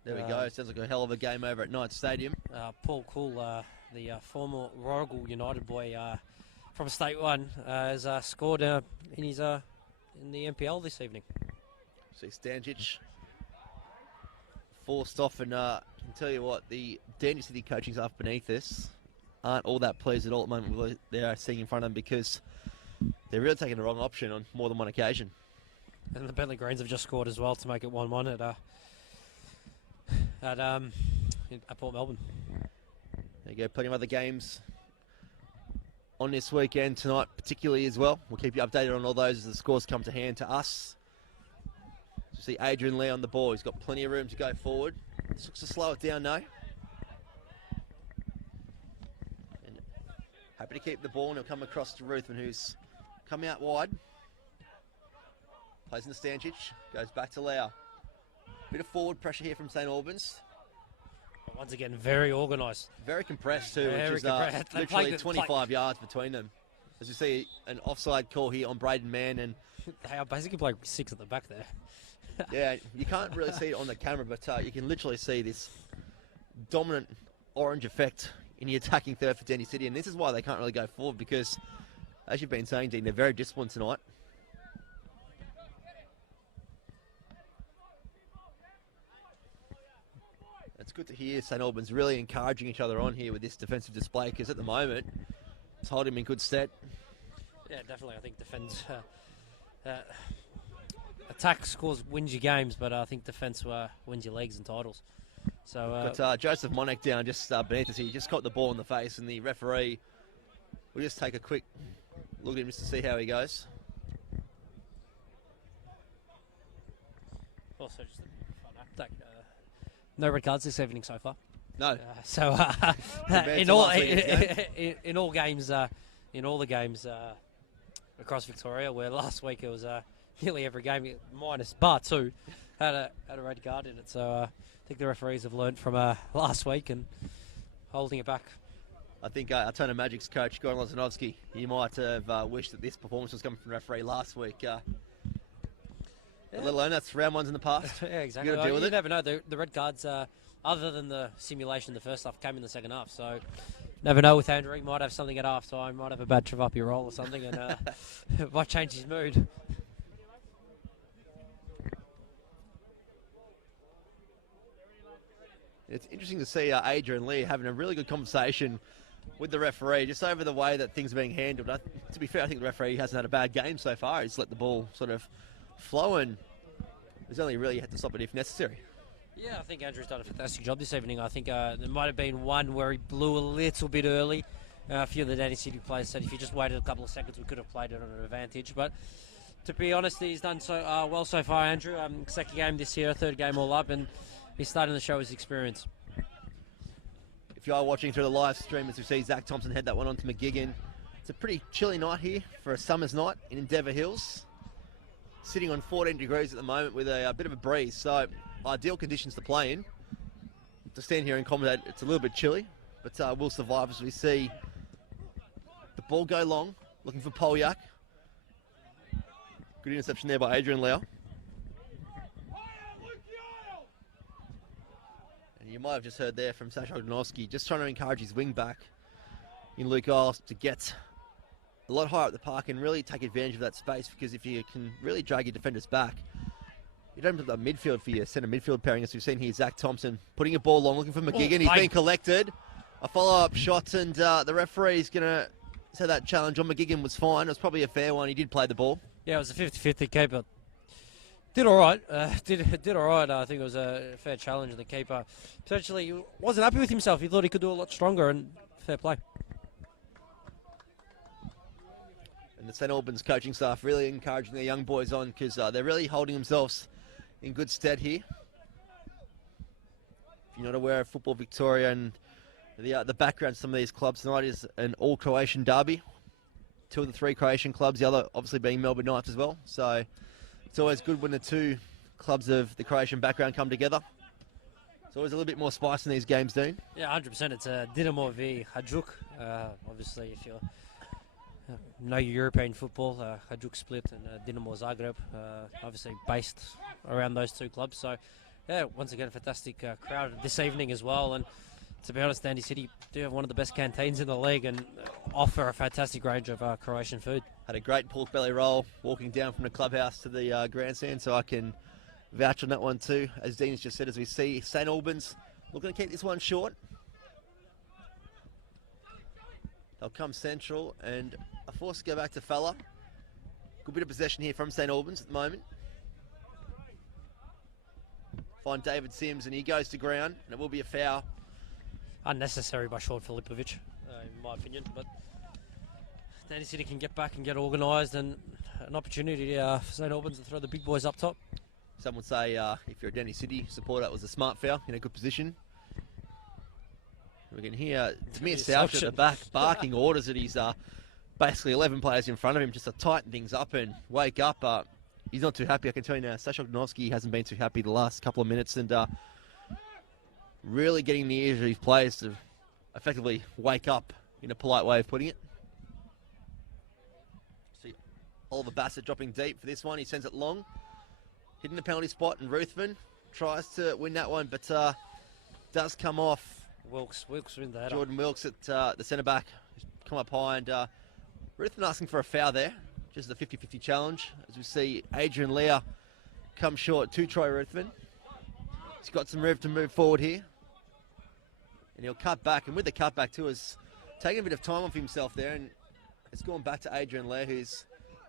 There we go. Sounds like a hell of a game over at Knight Stadium. Paul Cool, the former Warragul United boy from State 1, has scored in his in the NPL this evening. See Stančić forced off, and I can tell you what, the Dandenong City coaching staff beneath this aren't all that pleased at all at the moment with what they're seeing in front of them, because they're really taking the wrong option on more than one occasion. And the Bentley Greens have just scored as well to make it 1-1 at Port Melbourne. There you go, plenty of other games on this weekend tonight, particularly as well. We'll keep you updated on all those as the scores come to hand to us. You see Adrian Lee on the ball. He's got plenty of room to go forward. Just looks to slow it down now. And happy to keep the ball, and he'll come across to Ruthven, who's come out wide. Plays in the Stančić, goes back to Lau. Bit of forward pressure here from St Albans. Once again, very organised. Very compressed too, which is literally 25 yards between them. As you see, an offside call here on Braden Mann, and they are basically playing 6 at the back there. Yeah, you can't really see it on the camera, but you can literally see this dominant orange effect in the attacking third for Dandenong City, and this is why they can't really go forward, because, as you've been saying, Dean, they're very disciplined tonight. It's good to hear St Albans really encouraging each other on here with this defensive display, because at the moment it's holding them in good stead. Yeah, definitely. I think defence, attack scores wins your games, but I think defence wins your leagues and titles. So got Joseph Monek down just beneath us here. He just caught the ball in the face, and the referee will just take a quick look at him just to see how he goes. Also, just a fun update. No red cards this evening so far. No. In all games, in all the games across Victoria, where last week it was nearly every game minus bar 2 had a red card in it. So I think the referees have learnt from last week and holding it back. I think Turner Magic's coach, Goran Lozanovsky, he might have wished that this performance was coming from the referee last week. Yeah. Let alone that's round ones in the past. Yeah, exactly. You never know. The red cards, other than the simulation, the first half came in the second half. So never know with Andrew. He might have something at half time, might have a bad Travapi roll or something, and might change his mood. It's interesting to see Adrian Lee having a really good conversation with the referee just over the way that things are being handled. To be fair, I think the referee hasn't had a bad game so far. He's let the ball sort of flow, and he's only really had to stop it if necessary. Yeah, I think Andrew's done a fantastic job this evening. I think there might have been one where he blew a little bit early. A few of the Dandenong City players said if he just waited a couple of seconds, we could have played it on an advantage. But to be honest, he's done so well so far, Andrew. Second game this year, third game all up, and he's starting to show his experience. If you are watching through the live stream, as we see Zach Thompson head that one onto McGigan, it's a pretty chilly night here for a summer's night in Endeavour Hills. Sitting on 14 degrees at the moment with a bit of a breeze, so ideal conditions to play in. To stand here and commentate, it's a little bit chilly, but we'll survive as we see the ball go long, looking for Polyak. Good interception there by Adrian Lau. And you might have just heard there from Sasha Ogdanovsky, just trying to encourage his wing back in Luke Isles to get a lot higher up the park and really take advantage of that space, because if you can really drag your defenders back, you don't have the midfield for your centre midfield pairing, as we've seen here. Zach Thompson putting a ball long, looking for McGigan. He's being collected. A follow-up shot, and the referee's going to say that challenge on McGigan was fine. It was probably a fair one. He did play the ball. Yeah, it was a 50-50 keeper. Did all right. Did all right. I think it was a fair challenge. The keeper potentially wasn't happy with himself. He thought he could do a lot stronger, and fair play. And the St Albans coaching staff really encouraging their young boys on, because they're really holding themselves in good stead here. If you're not aware of Football Victoria and the background of some of these clubs tonight is an all-Croatian derby. 2 of the 3 Croatian clubs, the other obviously being Melbourne Knights as well. So it's always good when the 2 clubs of the Croatian background come together. It's always a little bit more spice in these games, Dean. Yeah, 100%. It's Dinamo v Hajduk. Obviously, if you know your European football, Hajduk Split and Dinamo Zagreb, obviously based around those 2 clubs. So, yeah, once again, a fantastic crowd this evening as well. And to be honest, Dandy City do have one of the best canteens in the league and offer a fantastic range of Croatian food. Had a great pork belly roll walking down from the clubhouse to the grandstand, so I can vouch on that one too. As Dean has just said, as we see St Albans looking to keep this one short. They'll come central and are forced to go back to Fella. Good bit of possession here from St Albans at the moment. Find David Sims and he goes to ground and it will be a foul. Unnecessary by Sean Filipovic, in my opinion, but Dandy City can get back and get organised, and an opportunity for St Albans to throw the big boys up top. Some would say if you're a Dandy City supporter, it was a smart foul in a good position. We can hear Demir South at the back barking orders that he's basically 11 players in front of him just to tighten things up and wake up. He's not too happy, I can tell you now. Sasha Ognovsky hasn't been too happy the last couple of minutes, and really getting the ears of his players to effectively wake up, in a polite way of putting it. See Oliver Bassett dropping deep for this one. He sends it long, hitting the penalty spot, and Ruthven tries to win that one, but does come off. Wilkes wins that. Jordan Wilkes at the centre-back. Come up high, and Ruthven asking for a foul there. Just a 50-50 challenge. As we see Adrian Lear come short to Troy Ruthven. He's got some room to move forward here. And he'll cut back. And with the cut back too, has taken a bit of time off himself there. And it's gone back to Adrian Lear, who's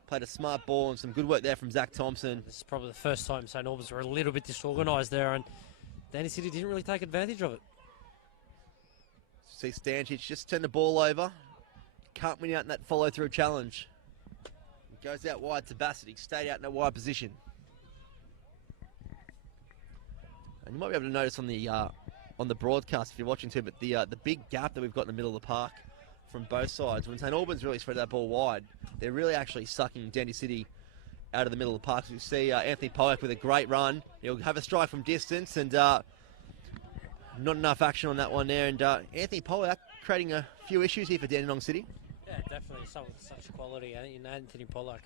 played a smart ball and some good work there from Zach Thompson. This is probably the first time St Albans were a little bit disorganised there, and Dandy City didn't really take advantage of it. See Stančić just turn the ball over. Can't win out in that follow-through challenge. He goes out wide to Bassett. He stayed out in a wide position. And you might be able to notice on the broadcast if you're watching too, but the big gap that we've got in the middle of the park from both sides. When St Albans really spread that ball wide, they're really actually sucking Dandy City out of the middle of the park. So you see Anthony Pollack with a great run. He'll have a strike from distance, and not enough action on that one there. And Anthony Pollack creating a few issues here for Dandenong City. Yeah, definitely. Such quality in Anthony Pollack.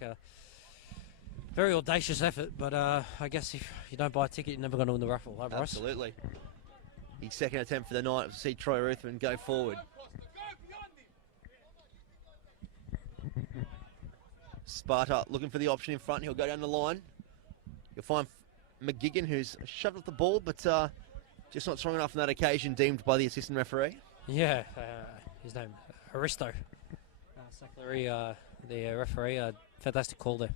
Very audacious effort, but I guess if you don't buy a ticket, you're never going to win the raffle. Right, Bryce? Absolutely. His second attempt for the night. We'll see Troy Ruthven go forward. Sparta looking for the option in front. He'll go down the line. You'll find McGigan, who's shoved off the ball, but just not strong enough on that occasion, deemed by the assistant referee. Yeah, his name, Aristo. Sacklery, the referee, fantastic call there.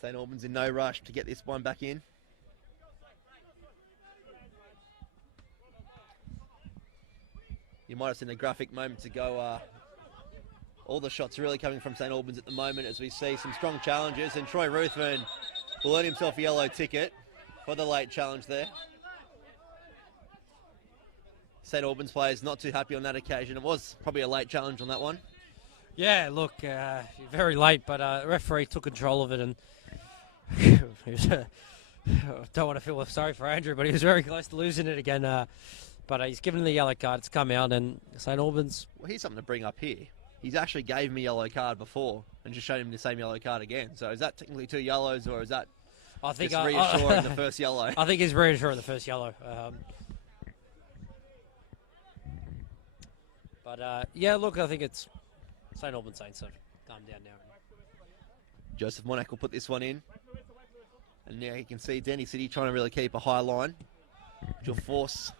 St Albans in no rush to get this one back in. You might have seen the graphic moments ago. All the shots are really coming from St Albans at the moment as we see some strong challenges, and Troy Ruthven will earn himself a yellow ticket for the late challenge there. St Albans players not too happy on that occasion. It was probably a late challenge on that one. Yeah, look, very late, but referee took control of it, and don't want to feel sorry for Andrew, but he was very close to losing it again. But he's given the yellow card. It's come out, and St Albans... Well, here's something to bring up here. He's actually gave him a yellow card before and just showed him the same yellow card again. So is that technically 2 yellows, or is that just reassuring the first yellow? I think he's reassuring the first yellow. But yeah, look, I think it's St Albans Saints, so calm down now. Joseph Monac will put this one in. And now you can see Dandy City trying to really keep a high line, which will force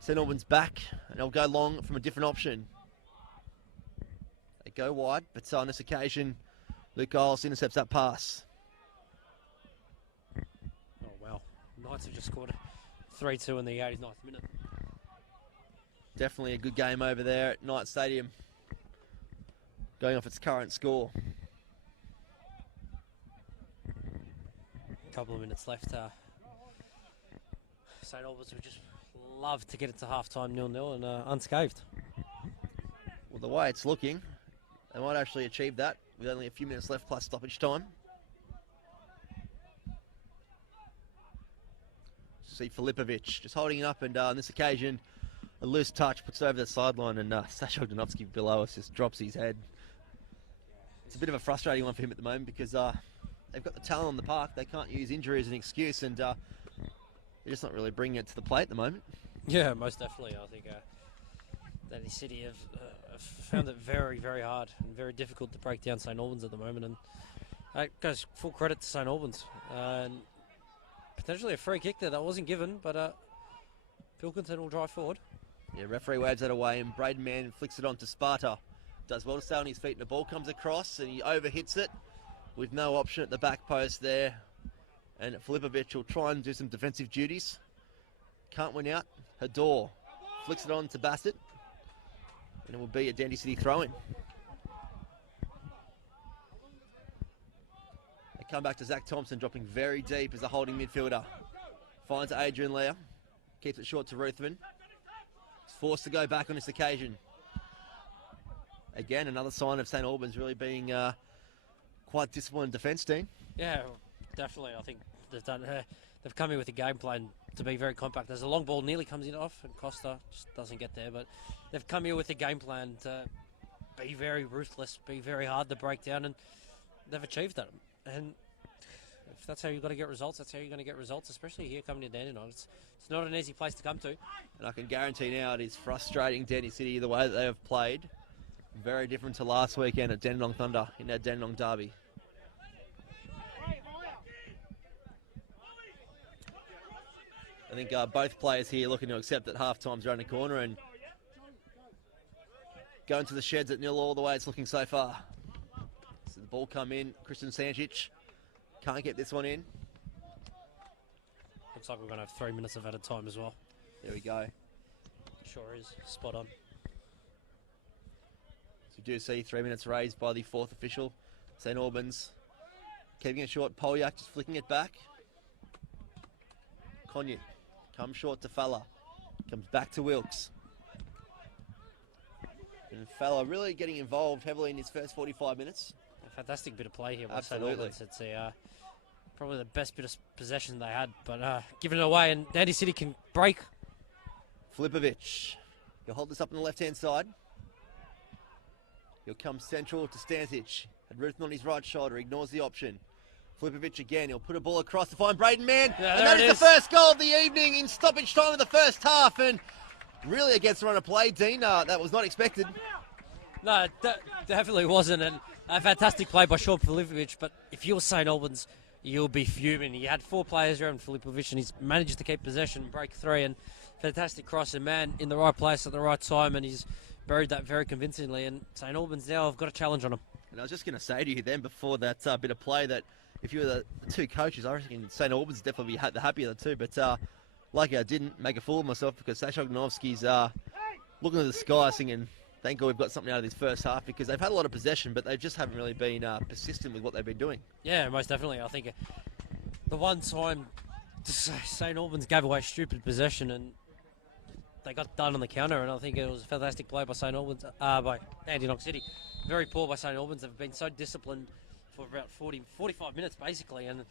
St Albans back, and they'll go long from a different option. They go wide, but on this occasion, Luke Giles intercepts that pass. Oh, wow. Knights have just scored 3-2 in the 89th minute. Definitely a good game over there at Knight Stadium, going off its current score. A couple of minutes left. St Albans would just love to get it to half-time 0-0 and unscathed. Well, the way it's looking, they might actually achieve that with only a few minutes left plus stoppage time. See Filipovic just holding it up, and on this occasion, a loose touch puts it over the sideline, and Sasha Ogdanovsky below us just drops his head. It's a bit of a frustrating one for him at the moment because they've got the talent on the park. They can't use injury as an excuse, and they're just not really bringing it to the plate at the moment. Yeah, most definitely. I think Dandenong City have found it very, very hard and very difficult to break down St Albans at the moment, and it goes full credit to St Albans. And potentially a free kick there that wasn't given, but Pilkington will drive forward. Yeah, referee waves that away, and Braden Mann flicks it on to Sparta. Does well to stay on his feet, and the ball comes across, and he overhits it with no option at the back post there. And Filipovic will try and do some defensive duties. Can't win out. Hador flicks it on to Bassett, and it will be a Dandenong City throw-in. They come back to Zach Thompson, dropping very deep as a holding midfielder. Finds Adrian Lear, keeps it short to Ruthven. He's forced to go back on this occasion. Again, another sign of St Albans really being quite disciplined defence team. Yeah, definitely. I think they've come in with a game plan to be very compact. There's a long ball nearly comes in off, and Costa just doesn't get there. But they've come here with a game plan to be very ruthless, be very hard to break down, and they've achieved that. And if that's how you've got to get results, that's how you're going to get results, especially here coming to Dandenong. It's not an easy place to come to. And I can guarantee now it is frustrating Dandenong City the way that they have played. Very different to last weekend at Dandenong Thunder in their Dandenong derby. I think both players here looking to accept that half-time's around the corner and going to the sheds at 0 all the way it's looking so far. So the ball come in, Christian Sancic can't get this one in. Looks like we're going to have 3 minutes of added time as well. There we go. Sure is. Spot on. So you do see 3 minutes raised by the fourth official, St Albans. Keeping it short, Polyak just flicking it back. Conyett comes short to Falla. Comes back to Wilkes. And Falla really getting involved heavily in his first 45 minutes. A fantastic bit of play here by St Absolutely. Albans. It's probably the best bit of possession they had, but giving it away, and Dandenong City can break. Filipovic. He'll hold this up on the left-hand side. He'll come central to Stancic. Had Ruthven on his right shoulder, ignores the option. Filipovic again, he'll put a ball across to find Braden Mann. Yeah, and that is the first goal of the evening in stoppage time of the first half. And really against the run of play, Dean, that was not expected. No, it definitely wasn't. And a fantastic play by Sean Filipovic, but if you're St Albans, you'll be fuming. He had 4 players around Filipovic, and he's managed to keep possession and break 3. And fantastic cross, and man in the right place at the right time, and he's buried that very convincingly. And St Albans now have got a challenge on him. And I was just going to say to you then, before that bit of play, that if you were the two coaches, I reckon St Albans definitely be the happier of the two. But like I didn't make a fool of myself, because Sasha Ogdanovsky's looking at the sky singing, thank God we've got something out of this first half, because they've had a lot of possession, but they just haven't really been persistent with what they've been doing. Yeah, most definitely. I think the one time St Albans gave away stupid possession and they got done on the counter, and I think it was a fantastic play by St Albans, by Dandenong City. Very poor by St Albans. They've been so disciplined for about 45 minutes basically, and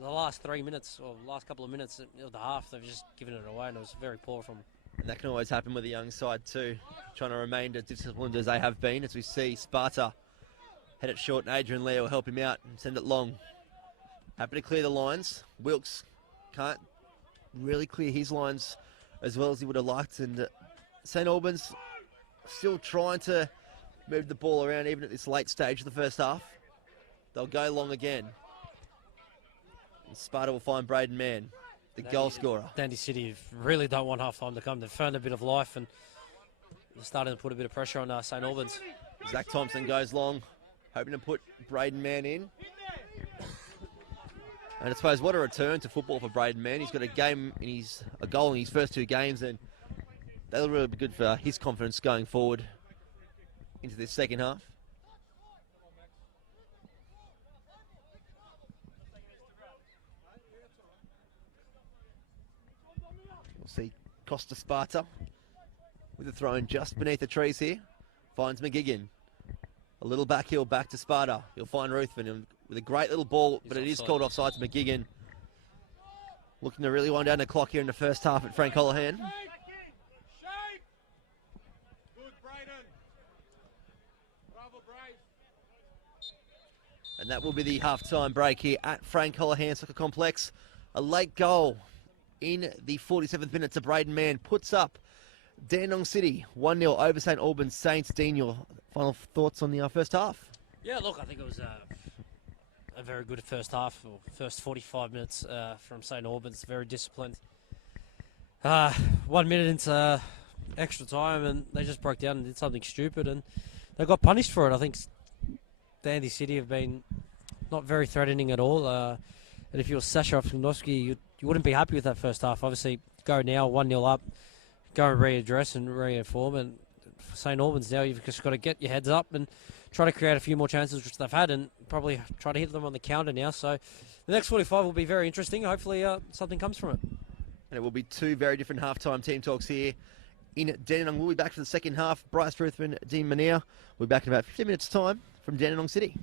the last 3 minutes or last couple of minutes of the half, they've just given it away, and it was very poor from them. And that can always happen with a young side too, trying to remain as disciplined as they have been, as we see Sparta head it short, and Adrian Leo will help him out and send it long. Happy to clear the lines. Wilkes can't really clear his lines as well as he would have liked, and St Albans still trying to move the ball around even at this late stage of the first half. They'll go long again. And Sparta will find Braden Mann, the goal scorer. Dandenong City really don't want half time to come. They've found a bit of life, and they're starting to put a bit of pressure on St Albans. Zach Thompson goes long, hoping to put Braden Mann in. And I suppose what a return to football for Braden Mann. He's got a goal in his first 2 games, and that'll really be good for his confidence going forward into this second half. We'll see Costa Sparta with a throw in just beneath the trees here. Finds McGigan. A little backheel back to Sparta. He'll find Ruthven with a great little ball, but it is called offside to McGigan. Looking to really wind down the clock here in the first half at Frank Holohan. And that will be the half-time break here at Frank Holohan Soccer Complex. A late goal in the 47th minute to Braden Mann puts up Dandenong City 1-0 over St Albans Saints. Dean, your final thoughts on the first half? Yeah, look, I think it was a very good first half, or first 45 minutes from St Albans. Very disciplined. 1 minute into extra time, and they just broke down and did something stupid, and they got punished for it. I think Dandy City have been not very threatening at all. And if you were Sasha Ofnowski, you wouldn't be happy with that first half. Obviously, go now 1-0 up, go and readdress and reform. And for St Albans now, you've just got to get your heads up and try to create a few more chances, which they've had, and probably try to hit them on the counter now. So the next 45 will be very interesting. Hopefully something comes from it. And it will be 2 very different halftime team talks here in Dandenong. We'll be back for the second half. Bryce Ruthven, Dean Manea. We'll be back in about 15 minutes' time from Dandenong City.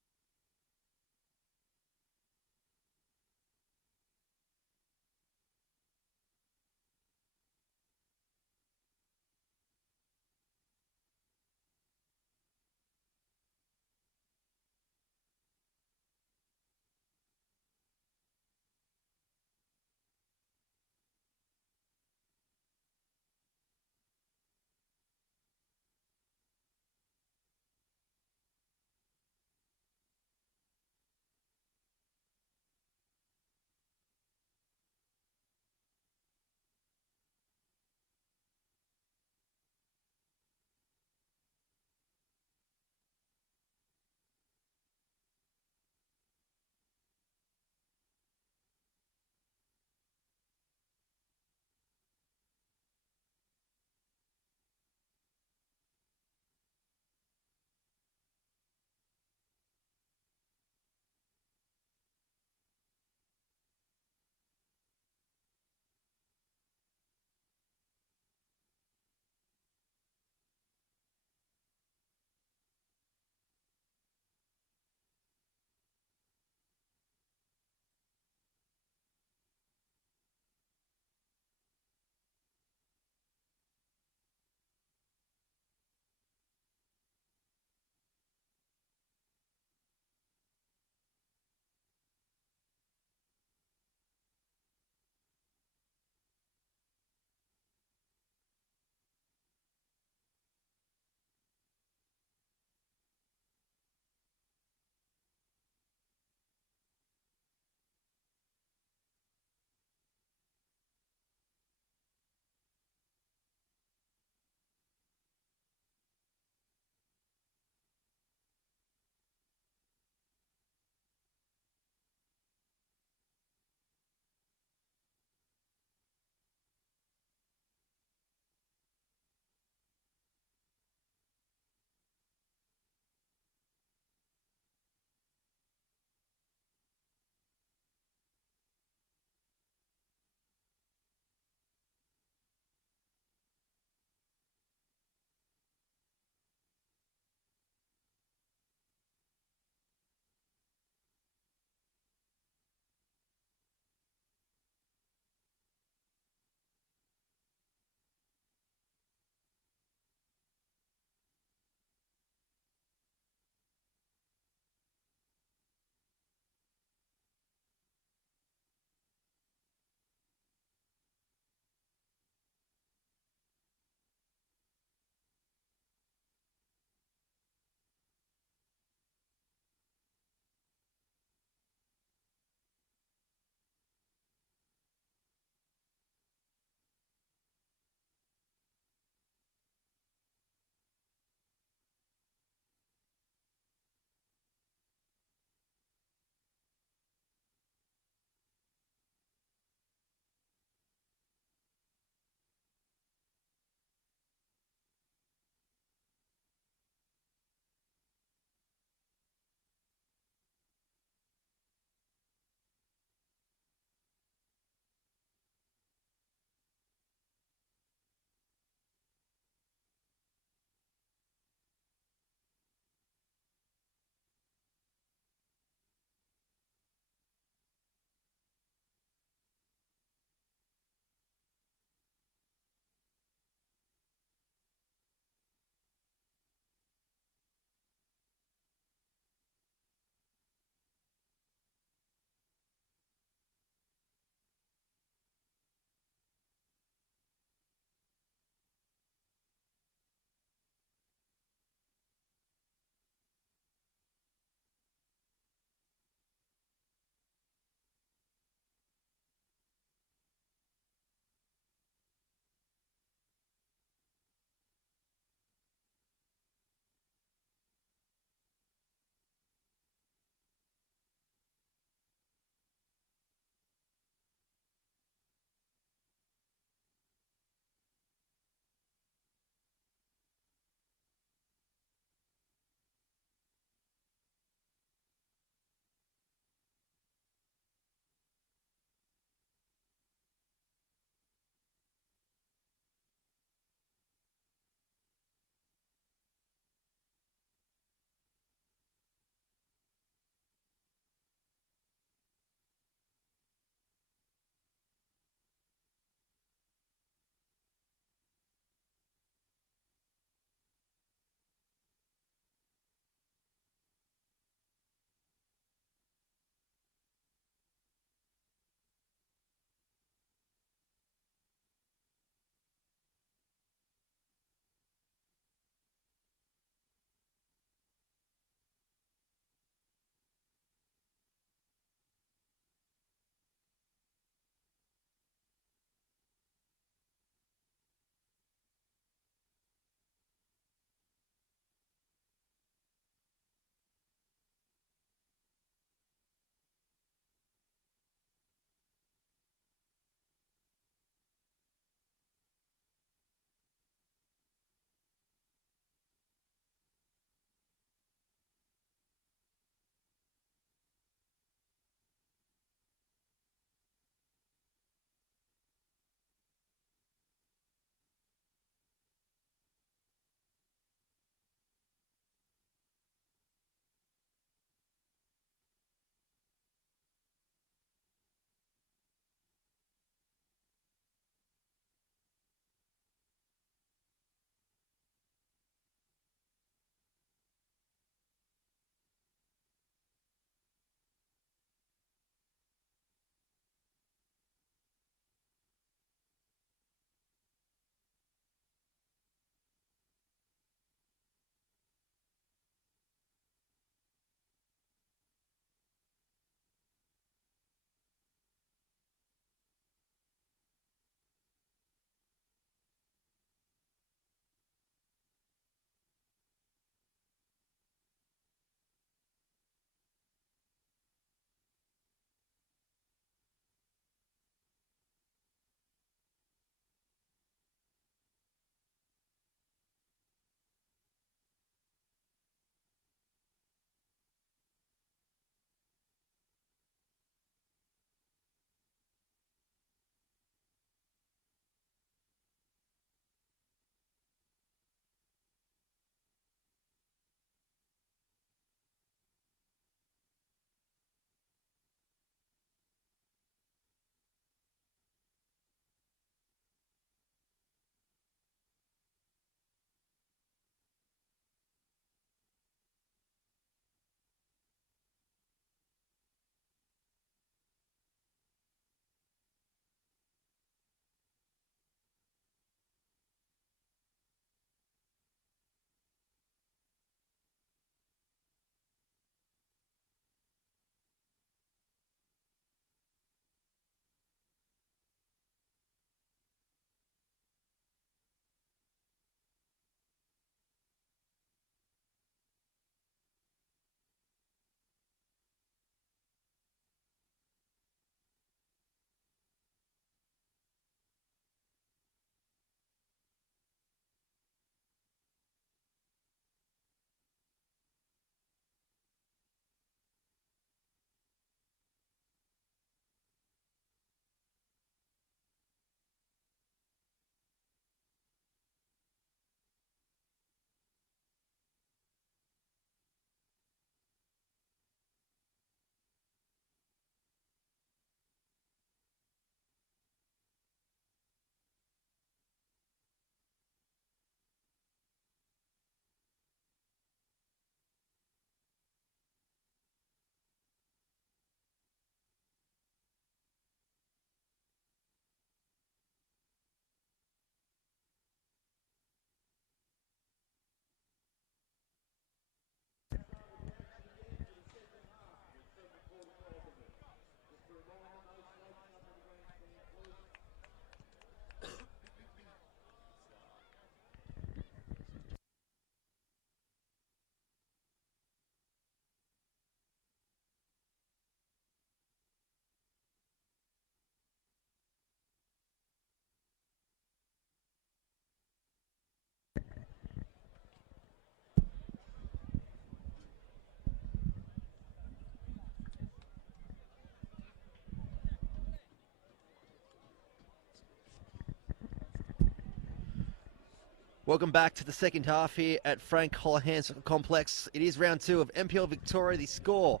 Welcome back to the second half here at Frank Holohan's Complex. It is round 2 of NPL Victoria. The score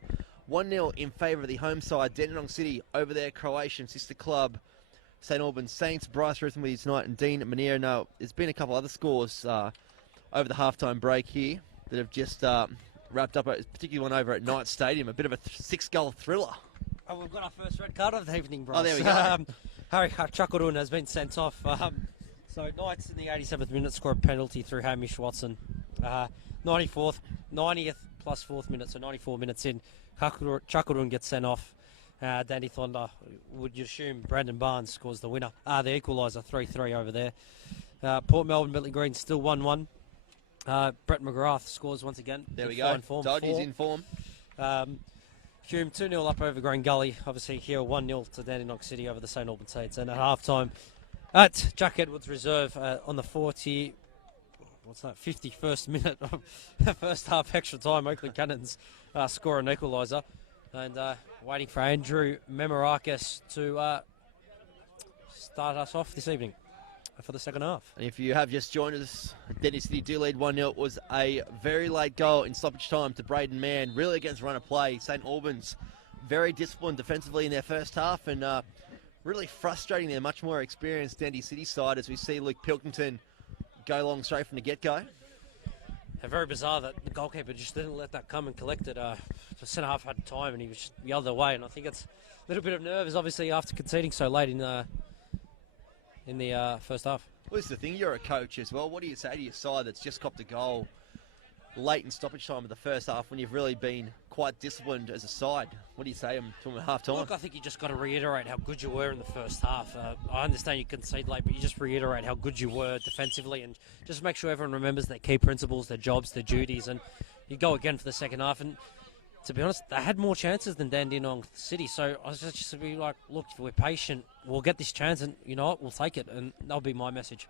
1-0 in favour of the home side, Dandenong City, over their Croatian sister club, St Albans Saints. Bryce Ruthven with you tonight and Dean Manier. Now, there's been a couple other scores over the halftime break here that have just wrapped up, particularly one over at Knight Stadium, a bit of a 6-goal thriller. Oh, we've got our first red card of the evening, Bryce. Oh, there we go. Harry Chuckledun has been sent off. So Knights in the 87th minute score a penalty through Hamish Watson. 90th plus 4th minute, so 94 minutes in. Chuckledun gets sent off. Dandy Thunder, would you assume Brandon Barnes scores the winner. The equaliser, 3-3 over there. Port Melbourne, Bentley Green still 1-1. Brett McGrath scores once again. There we go. Dodgy's in form. Hume 2-0 up over Green Gully. Obviously here 1-0 to Dandenong City over the St Albans Saints. And at half-time, at Jack Edwards Reserve on the 51st minute of the first half extra time, Oakland Cannons score an equaliser. And waiting for Andrew Memorakis to start us off this evening for the second half. And if you have just joined us, Dandenong City do lead 1-0. It was a very late goal in stoppage time to Braden Mann, really against run of play. St Albans very disciplined defensively in their first half and really frustrating their much more experienced Dandenong City side as we see Luke Pilkington go long straight from the get-go. Very bizarre that the goalkeeper just didn't let that come and collect it. The centre-half had time and he was just the other way, and I think it's a little bit of nerves, obviously, after conceding so late in the first half. Well, this is the thing, you're a coach as well. What do you say to your side that's just copped a goal late in stoppage time of the first half when you've really been quite disciplined as a side? What do you say to them at half time? Look, I think you just got to reiterate how good you were in the first half. I understand you concede late, but you just reiterate how good you were defensively and just make sure everyone remembers their key principles, their jobs, their duties, and you go again for the second half. And to be honest, they had more chances than Dandenong City, so I was just to be like, look, if we're patient, we'll get this chance, and you know what, we'll take it, and that'll be my message.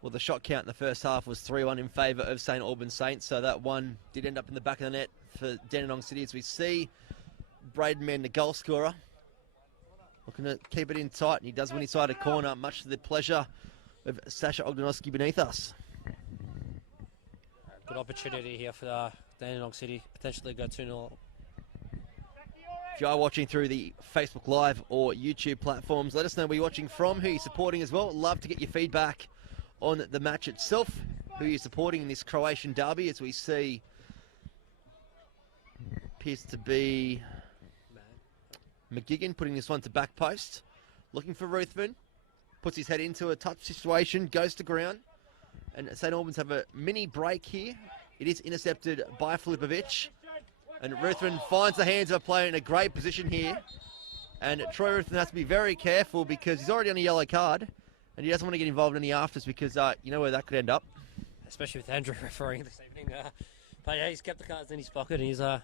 Well, the shot count in the first half was 3-1 in favour of St Albans Saints, so that one did end up in the back of the net for Dandenong City as we see Braden Mann, the goal scorer, looking to keep it in tight, and he does win inside a corner, much to the pleasure of Sasha Ogdanoski beneath us. Good opportunity here for Dandenong City, potentially go 2-0. If you are watching through the Facebook Live or YouTube platforms, let us know where you're watching from, who you're supporting as well. Love to get your feedback on the match itself, who you're supporting in this Croatian derby, as we see appears to be McGigan putting this one to back post, looking for Ruthven, puts his head into a touch situation, goes to ground, and St Albans have a mini break here. It is intercepted by Filipovic, and Ruthven finds the hands of a player in a great position here, and Troy Ruthven has to be very careful because he's already on a yellow card, and he doesn't want to get involved in any afters because you know where that could end up. Especially with Andrew refereeing this evening. But yeah, he's kept the cards in his pocket, and he's got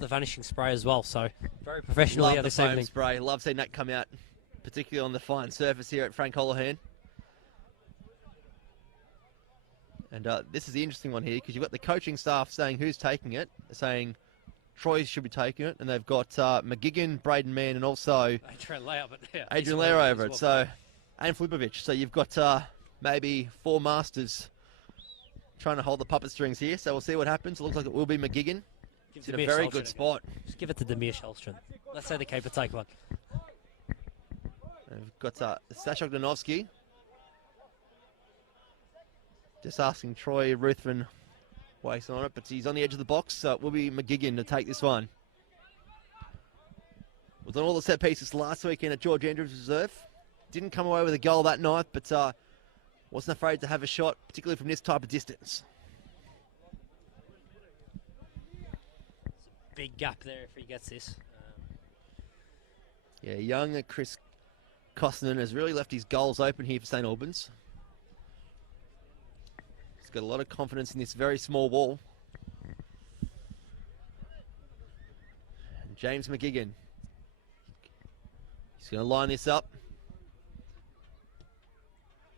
the vanishing spray as well, so very professional here this evening. Spray. Love seeing that come out, particularly on the fine surface here at Frank Holohan. And this is the interesting one here because you've got the coaching staff saying who's taking it, saying Troy should be taking it, and they've got McGigan, Braden Mann, and also Adrian Lair over it. So, and Filipovic. So you've got maybe 4 masters trying to hold the puppet strings here. So we'll see what happens. It looks like it will be McGigan. It's in a very good spot. Just give it to Demir Shellstrom. Let's say the keeper take one. And we've got Sasha Ogdanovsky. Just asking Troy Ruthven waits on it, but he's on the edge of the box, so it will be McGigan to take this one. Was on all the set pieces last weekend at George Andrews Reserve. Didn't come away with a goal that night, but wasn't afraid to have a shot, particularly from this type of distance. Big gap there if he gets this. Yeah, young Chris Kostanen has really left his goals open here for St Albans. He's got a lot of confidence in this very small wall. And James McGigan. He's going to line this up.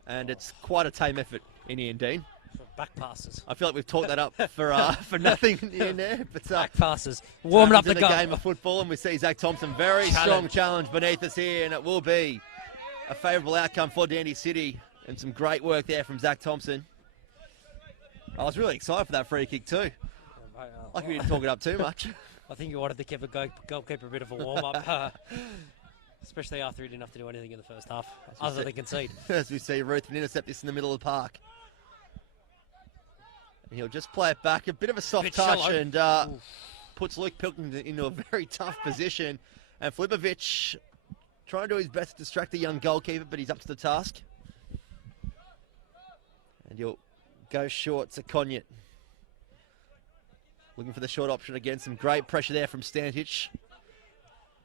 And it's quite a tame effort in the end, Dean. Back passes. I feel like we've talked that up for nothing in the end there. But, back passes. Warming up the game of football, and we see Zach Thompson. Very strong challenge beneath us here, and it will be a favourable outcome for Dandenong City. And some great work there from Zach Thompson. I was really excited for that free kick too. Lucky we didn't talk it up too much. I think you wanted to give a goalkeeper a bit of a warm-up, especially after he didn't have to do anything in the first half, other than concede. As we see, Ruth will intercept this in the middle of the park. And he'll just play it back, a bit of a soft touch, shallow. and puts Luke Pilkington into a very tough position. And Flipovic trying to do his best to distract the young goalkeeper, but he's up to the task. And he'll go short to Conyett. Looking for the short option again. Some great pressure there from Stantich.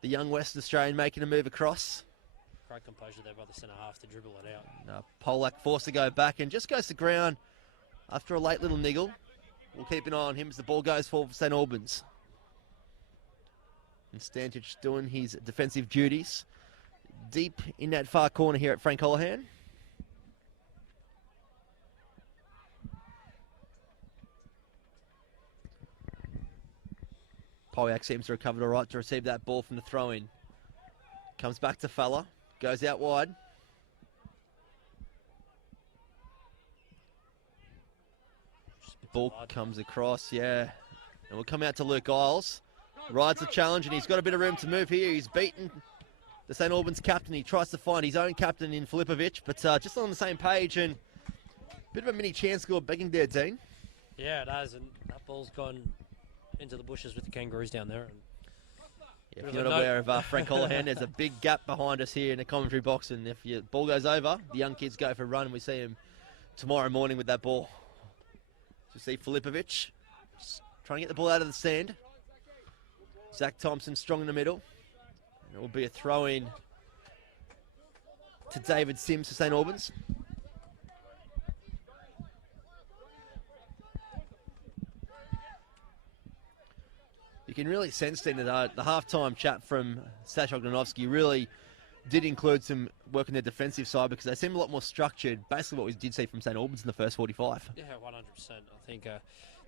The young Western Australian making a move across. Great composure there by the centre-half to dribble it out. Polak forced to go back and just goes to ground after a late little niggle. We'll keep an eye on him as the ball goes forward for St Albans. And Stantich doing his defensive duties. Deep in that far corner here at Frank Holohan. Polyak seems to recover all right to receive that ball from the throw-in. Comes back to Fella. Goes out wide. Ball comes across, yeah. And we'll come out to Luke Isles. Rides the challenge, and he's got a bit of room to move here. He's beaten the St Albans captain. He tries to find his own captain in Filipovic, but just on the same page, and a bit of a mini chance score begging there, Dean. Yeah, it has, and that ball's gone into the bushes with the Kangaroos down there. And yeah, if you're not aware of Frank Holohan, there's a big gap behind us here in the commentary box, and if your ball goes over, the young kids go for a run, and we see him tomorrow morning with that ball. So see Filipovic trying to get the ball out of the sand. Zach Thompson strong in the middle. And it will be a throw-in to David Sims for St Albans. You can really sense then that the half-time chat from Sash Ognanovsky really did include some work on their defensive side, because they seem a lot more structured, basically what we did see from St Albans in the first 45. Yeah, 100%. I think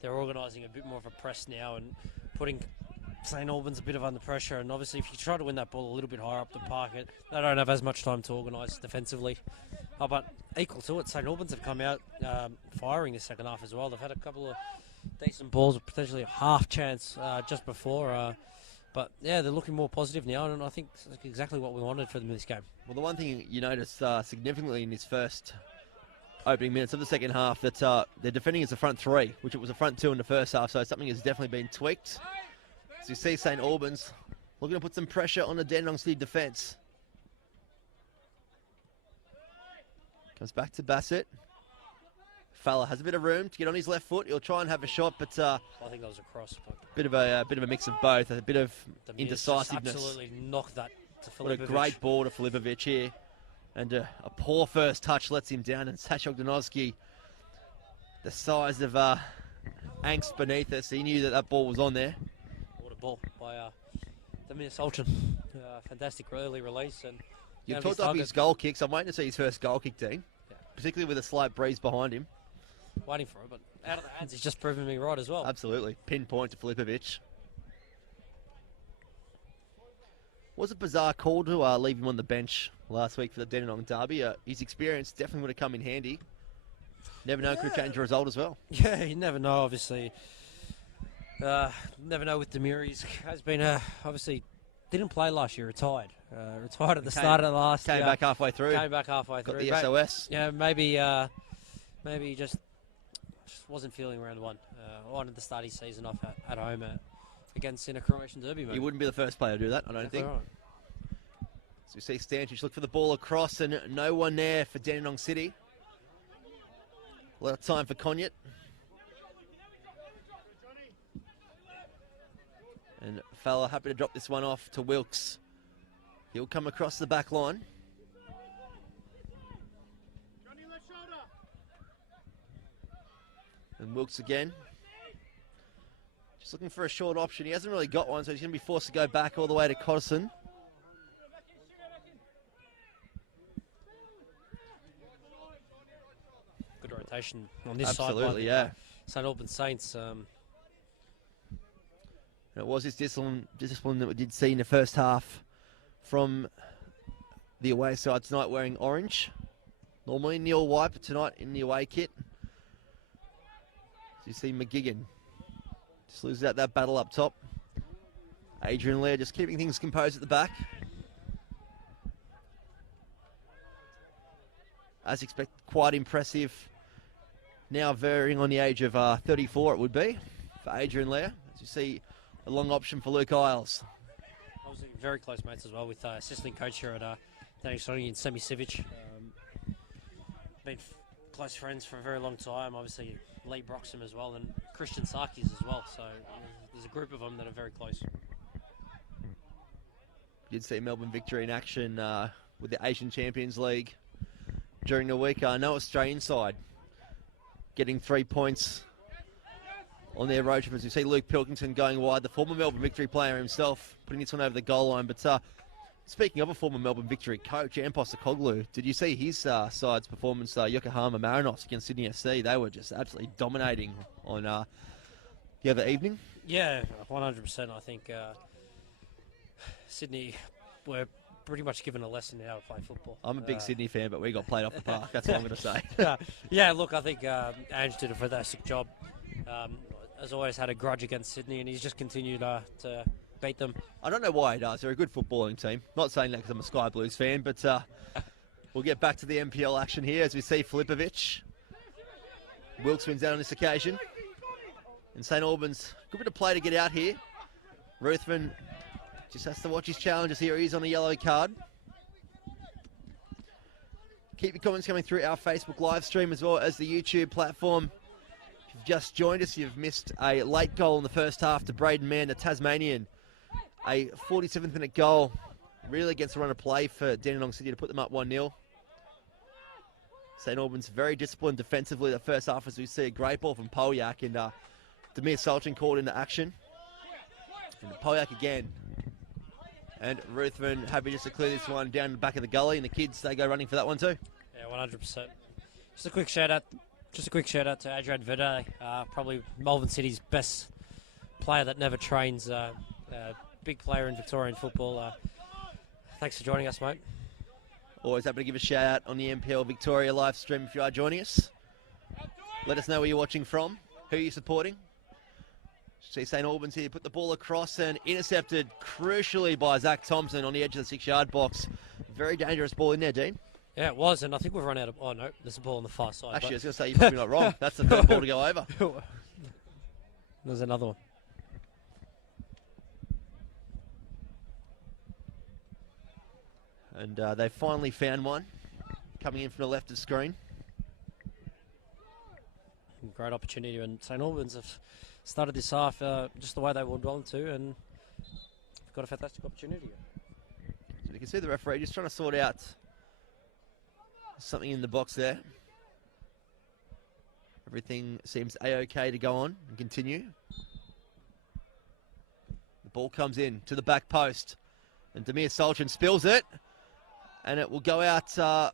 they're organising a bit more of a press now and putting St Albans a bit of under pressure. And obviously if you try to win that ball a little bit higher up the park, they don't have as much time to organise defensively. But equal to it, St Albans have come out firing the second half as well. They've had a couple of decent balls with potentially a half chance just before. But yeah, they're looking more positive now, and I think that's exactly what we wanted for them in this game. Well, the one thing you notice significantly in this first opening minutes of the second half, that they're defending as a front three, which it was a front two in the first half, so something has definitely been tweaked. As you see St Albans looking to put some pressure on the Dandenong City defence. Comes back to Bassett. Fella has a bit of room to get on his left foot. He'll try and have a shot, but I think that was a cross. Bit of a mix of both. A bit of indecisiveness. Absolutely knocked that to Filipovic. What a great ball to Filipovic here, and a poor first touch lets him down. And Sash Ognanovsky, the size of angst beneath us, he knew that that ball was on there. What a ball by the Minnesotan. Fantastic early release, and you've talked up his goal kicks. I'm waiting to see his first goal kick, Dean. Yeah. Particularly with a slight breeze behind him. Waiting for it, but out of the hands, he's just proven me right as well. Absolutely. Pinpoint to Filipovic. Was a bizarre call to leave him on the bench last week for the Dandenong derby. His experience definitely would have come in handy. Never know, could change the result as well. Yeah, you never know, obviously. Never know with Demir. He has been, obviously, didn't play last year, retired. Retired at the start of the last year. Came back halfway through. Got the SOS. Yeah, maybe he just wasn't feeling round one. Wanted to start his season off at home against in a Croatian derby. He wouldn't be the first player to do that, I don't think. Right. So we see Stantich look for the ball across, and no one there for Dandenong City. A lot of time for Conyett. And Fowler happy to drop this one off to Wilkes. He'll come across the back line. And Wilkes again. Just looking for a short option. He hasn't really got one, so he's going to be forced to go back all the way to Cotterson. Good rotation on this side. Absolutely, yeah. St Albans Saints. It was this discipline that we did see in the first half from the away side tonight, wearing orange. Normally in the all white, but tonight in the away kit. You see McGigan just loses out that battle up top. Adrian Lair just keeping things composed at the back. As expected, quite impressive. Now varying on the age of 34 it would be for Adrian Lair. As you see, a long option for Luke Isles. Obviously very close mates as well with assistant coach here at Dandenong and Semi Sivic. Been close friends for a very long time. Obviously Lee Broxham as well and Christian Sarkis as well. So there's a group of them that are very close. You did see Melbourne victory in action with the Asian Champions League during the week. No Australian side getting 3 points on their road trip. As you see Luke Pilkington going wide, the former Melbourne victory player himself, putting this one over the goal line. But speaking of a former Melbourne victory coach, Jan Postecoglou, did you see his side's performance, Yokohama Marinos against Sydney FC? They were just absolutely dominating on the other evening. Yeah, 100%. I think Sydney were pretty much given a lesson in how to play football. I'm a big Sydney fan, but we got played off the park. That's what I'm going to say. Yeah, look, I think Ange did a fantastic job. Has always had a grudge against Sydney, and he's just continued to beat them. I don't know why he does. They're a good footballing team. Not saying that because I'm a Sky Blues fan, but we'll get back to the NPL action here as we see Filipovic. Wilkes wins out on this occasion. And St Albans, good bit of play to get out here. Ruthven just has to watch his challenges here. He's on a yellow card. Keep your comments coming through our Facebook live stream as well as the YouTube platform. If you've just joined us, you've missed a late goal in the first half to Braden Mann, the Tasmanian. A 47th minute goal, really against the run of play for Dandenong City to put them up 1-0. St Albans very disciplined defensively the first half as we see a great ball from Polyak and Demir Sultan called into action. And Polyak again. And Ruthven happy just to clear this one down the back of the gully, and the kids, they go running for that one too. Yeah, 100%. Just a quick shout out to Adrian Verde, probably Melbourne City's best player that never trains. Big player in Victorian football. Thanks for joining us, mate. Always happy to give a shout out on the NPL Victoria live stream if you are joining us. Let us know where you're watching from, who you're supporting. See St Albans here, put the ball across and intercepted crucially by Zach Thompson on the edge of the 6-yard box. Very dangerous ball in there, Dean. Yeah, it was, and I think we've run out of... Oh, no, there's a ball on the far side. Actually, I was going to say, you're probably not wrong. That's the third ball to go over. There's another one. And they finally found one, coming in from the left of screen. Great opportunity, and St Albans have started this half just the way they would want to, and we've got a fantastic opportunity. So you can see the referee just trying to sort out something in the box there. Everything seems A-OK to go on and continue. The ball comes in to the back post, and Demir Sultan spills it, and it will go out,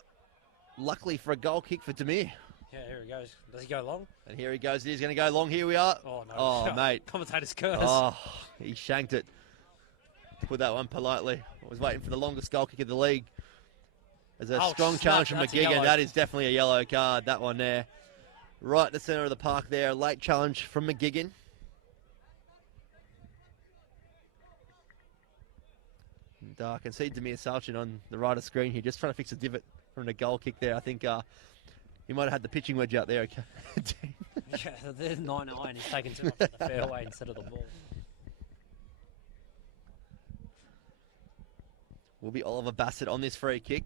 luckily for a goal kick for Demir. Yeah, here he goes. Does he go long? And here he goes. He's going to go long. Here we are. Oh, no. Oh, mate. Commentator's curse. Oh, he shanked it. Put that one politely. I was waiting for the longest goal kick of the league. There's a strong challenge from McGigan. That is definitely a yellow card, that one there. Right in the centre of the park there. A late challenge from McGigan. And I can see Demir Sultan on the right of screen here, just trying to fix a divot from the goal kick there. I think he might have had the pitching wedge out there. Okay. Yeah, there's 9-9. He's taken too much of the fairway instead of the ball. Will be Oliver Bassett on this free kick.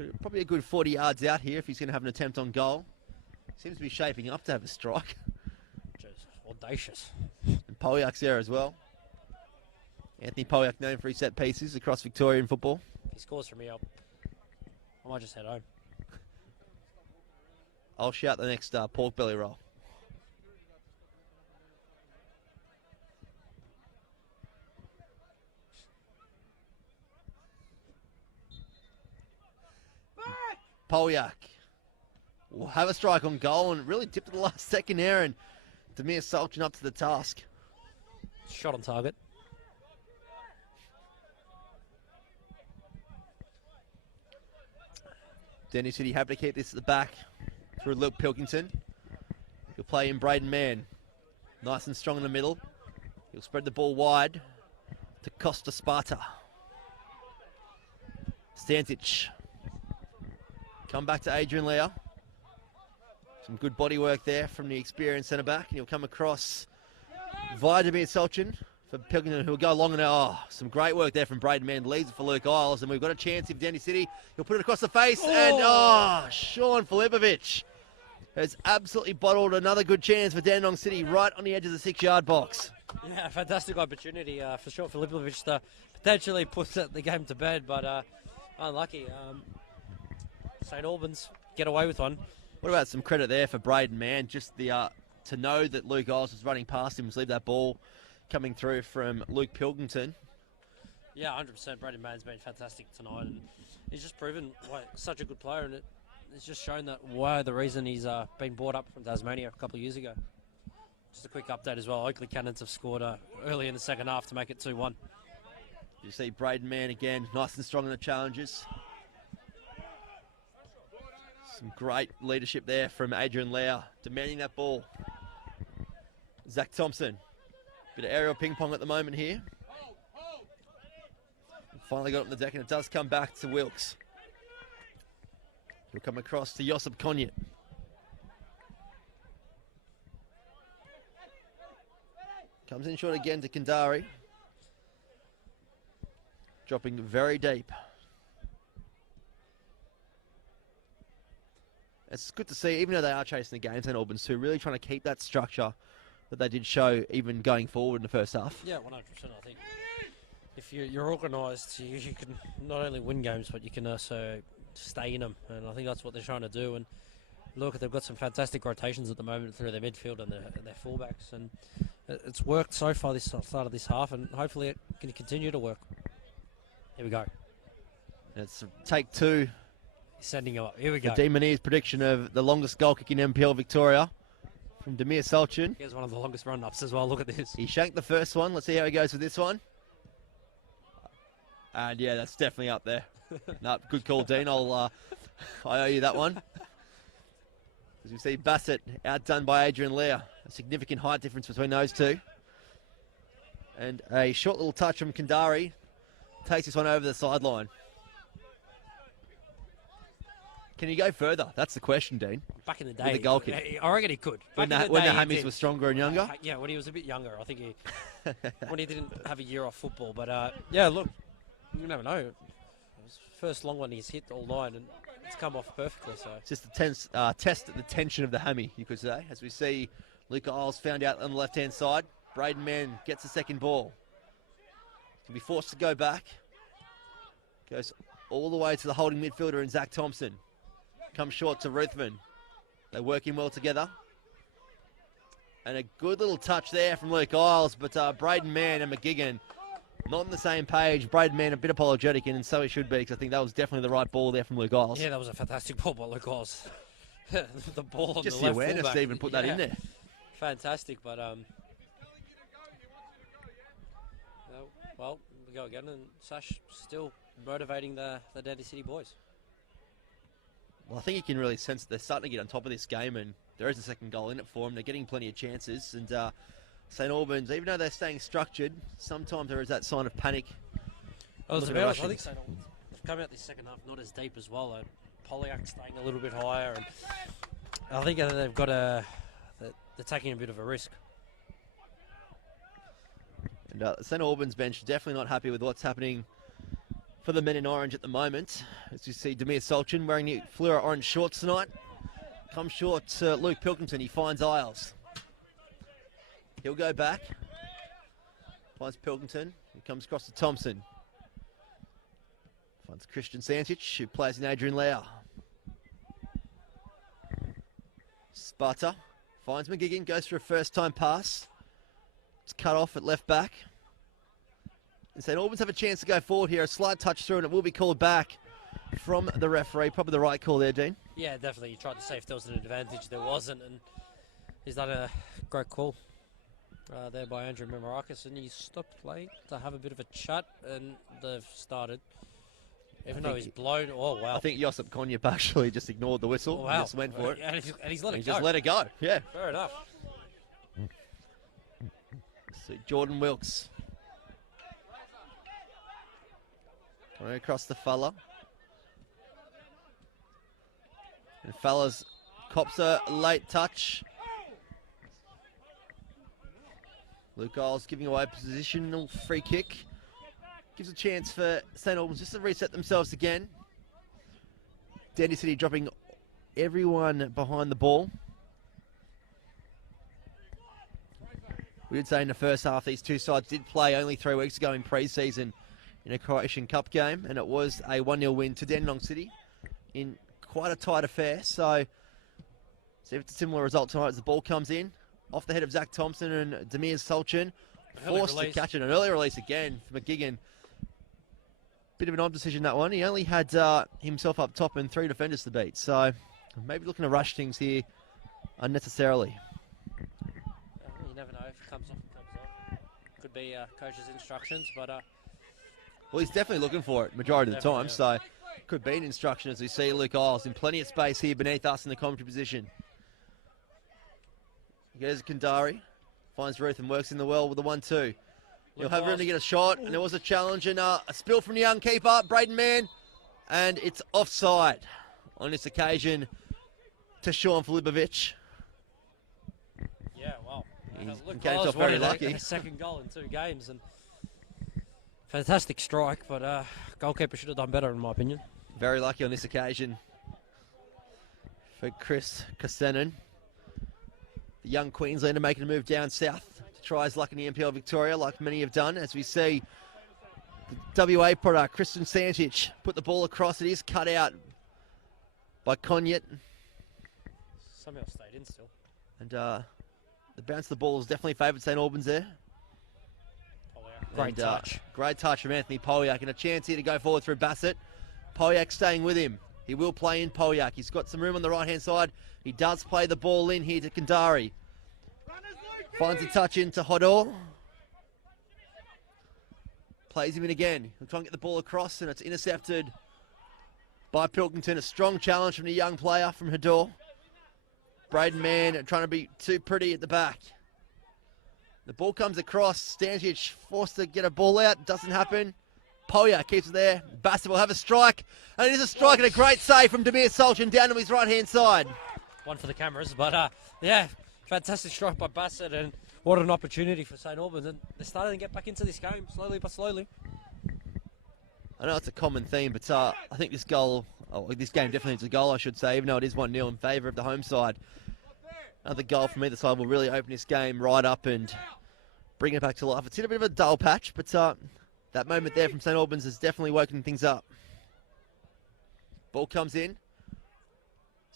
It's probably a good 40 yards out here if he's going to have an attempt on goal. Seems to be shaping up to have a strike. Just audacious. And Polyak's there as well. Anthony Polyak known for his set pieces across Victorian football. If he scores from here, I might just head home. I'll shout the next pork belly roll. Polyak will have a strike on goal and really tipped at the last second there, and Demir Sultan up to the task. Shot on target. Denny City happy to keep this at the back through Luke Pilkington. He'll play in Braden Mann. Nice and strong in the middle. He'll spread the ball wide to Costa Sparta. Stantic. Come back to Adrian Lear. Some good body work there from the experienced centre-back. And he'll come across via Demir Solchin for Pilkington, who'll go long and some great work there from Braden Mann. Leaves it for Luke Isles, and we've got a chance if Dandy City. He'll put it across the face, and Sean Filipovic has absolutely bottled another good chance for Dandenong City right on the edge of the 6-yard box. Yeah, fantastic opportunity for Sean Filipovic to potentially put the game to bed, but unlucky. St Albans get away with one. What about some credit there for Braden Mann? Just the to know that Luke Isles was running past him, was leave that ball coming through from Luke Pilkington. Yeah, 100%. Braden Mann's been fantastic tonight, and he's just proven such a good player, and it's just shown that the reason he's been brought up from Tasmania a couple of years ago. Just a quick update as well. Oakley Cannons have scored early in the second half to make it 2-1. You see Braden Mann again, nice and strong in the challenges. Some great leadership there from Adrian Lau, demanding that ball. Zach Thompson. Bit of aerial ping pong at the moment here. Finally got it on the deck, and it does come back to Wilkes. He'll come across to Josip Konjet. Comes in short again to Kandari. Dropping very deep. It's good to see, even though they are chasing the game, St Albans too, really trying to keep that structure that they did show even going forward in the first half. Yeah, 100%. I think if you're organised, you can not only win games, but you can also stay in them. And I think that's what they're trying to do. And look, they've got some fantastic rotations at the moment through their midfield and their fullbacks. And it's worked so far this start of this half, and hopefully it can continue to work. Here we go. It's take two. He's sending him up. Here we go. Dean Munir's prediction of the longest goal kick in NPL Victoria from Demir Solchin. Here's one of the longest run-ups as well. Look at this. He shanked the first one. Let's see how he goes with this one. And yeah, that's definitely up there. No, good call, Dean. I owe you that one. As we see Bassett outdone by Adrian Lear. A significant height difference between those two. And a short little touch from Kandari takes this one over the sideline. Can he go further? That's the question, Dean. Back in the day, with the goal kick. I reckon he could. When the Hammies were stronger and younger? Yeah, when he was a bit younger. I think when he didn't have a year off football. But yeah, look, you never know. It was the first long one he's hit all night, and it's come off perfectly. So it's just a test the tension of the hammy, you could say. As we see Luke Isles found out on the left-hand side. Braden Mann gets the second ball. Can be forced to go back. Goes all the way to the holding midfielder in Zach Thompson. Comes short to Ruthven. They're working well together. And a good little touch there from Luke Isles, but Braden Mann and McGigan not on the same page. Braden Mann a bit apologetic, and so he should be, because I think that was definitely the right ball there from Luke Isles. Yeah, that was a fantastic ball by Luke Isles. The ball on just the left awareness fullback. to even put that in there. Fantastic, but well, we go again, and Sash still motivating the Dandy City boys. Well, I think you can really sense that they're starting to get on top of this game, and there is a second goal in it for them. They're getting plenty of chances, and St Albans, even though they're staying structured, sometimes there is that sign of panic. Well, to be honest, I think St Albans, they've come out this second half not as deep as well. Polyak staying a little bit higher, and I think they've got they're taking a bit of a risk. And St Albans bench definitely not happy with what's happening for the men in orange at the moment. As you see Demir Solchin wearing the fluoro orange shorts tonight. Comes short to Luke Pilkington. He finds Isles. He'll go back. Finds Pilkington. He comes across to Thompson. Finds Christian Santic, who plays in Adrian Lau. Sparta finds McGigan, goes for a first-time pass. It's cut off at left back. And St Albans have a chance to go forward here. A slight touch through, and it will be called back from the referee. Probably the right call there, Dean. Yeah, definitely. He tried to say if there was an advantage. There wasn't, and he's done a great call there by Andrew Memorakis, and he stopped play to have a bit of a chat, and they've started. Even though he's blown. Oh, wow. I think Josip Konjup actually just ignored the whistle. Oh, wow. And just went for it. And he's let it He go. just let it go. Yeah. Fair enough. So Jordan Wilkes. Coming across the Fella. And Fella's cops a late touch. Luke Isles giving away a positional free kick. Gives a chance for St Albans just to reset themselves again. Dandy City dropping everyone behind the ball. We did say in the first half these two sides did play only 3 weeks ago in pre-season in a Croatian Cup game, and it was a 1-0 win to Dandenong City in quite a tight affair. So see if it's a similar result tonight as the ball comes in. Off the head of Zach Thompson and Demir Solchin. Forced to catch it. An early release again for McGigan. Bit of an odd decision, that one. He only had himself up top and 3 defenders to beat. So maybe looking to rush things here unnecessarily. You never know if it comes off, it comes off. Could be coach's instructions, but... Well, he's definitely looking for it majority of the time. Yeah. So could be an instruction as we see Luke Isles in plenty of space here beneath us in the commentary position. Goes Kandari, finds Ruth and works in the well with the 1-2. He'll have room to get a shot, and there was a challenge and a spill from the young keeper, Braden Mann, and it's offside on this occasion to Sean Filipovic. Yeah, well, He came off very lucky. A second goal in 2 games, and fantastic strike, but goalkeeper should have done better in my opinion. Very lucky on this occasion for Chris Kasenin. The young Queenslander making a move down south to try his luck in the NPL Victoria, like many have done, as we see the WA product, Kristen Santic, put the ball across. It is cut out by Konjup. Somehow stayed in still. And the bounce of the ball has definitely favoured St Albans there. Great touch. Great touch from Anthony Polyak, and a chance here to go forward through Bassett. Polyak staying with him. He will play in Polyak. He's got some room on the right-hand side. He does play the ball in here to Kandari. Finds a touch into Hodor. Plays him in again. He'll try and get the ball across, and it's intercepted by Pilkington. A strong challenge from the young player from Hodor. Braden Mann trying to be too pretty at the back. The ball comes across. Stančić forced to get a ball out. Doesn't happen. Polyak keeps it there. Bassett will have a strike. And it is a strike and a great save from Demir Solchin down to his right-hand side. One for the cameras, but yeah, fantastic strike by Bassett, and what an opportunity for St Albans. And they're starting to get back into this game, slowly but slowly. I know it's a common theme, but I think this game definitely needs a goal, I should say, even though it is 1-0 in favour of the home side. Another goal from either side will really open this game right up and bring it back to life. It's hit a bit of a dull patch, but that moment there from St Albans has definitely woken things up. Ball comes in.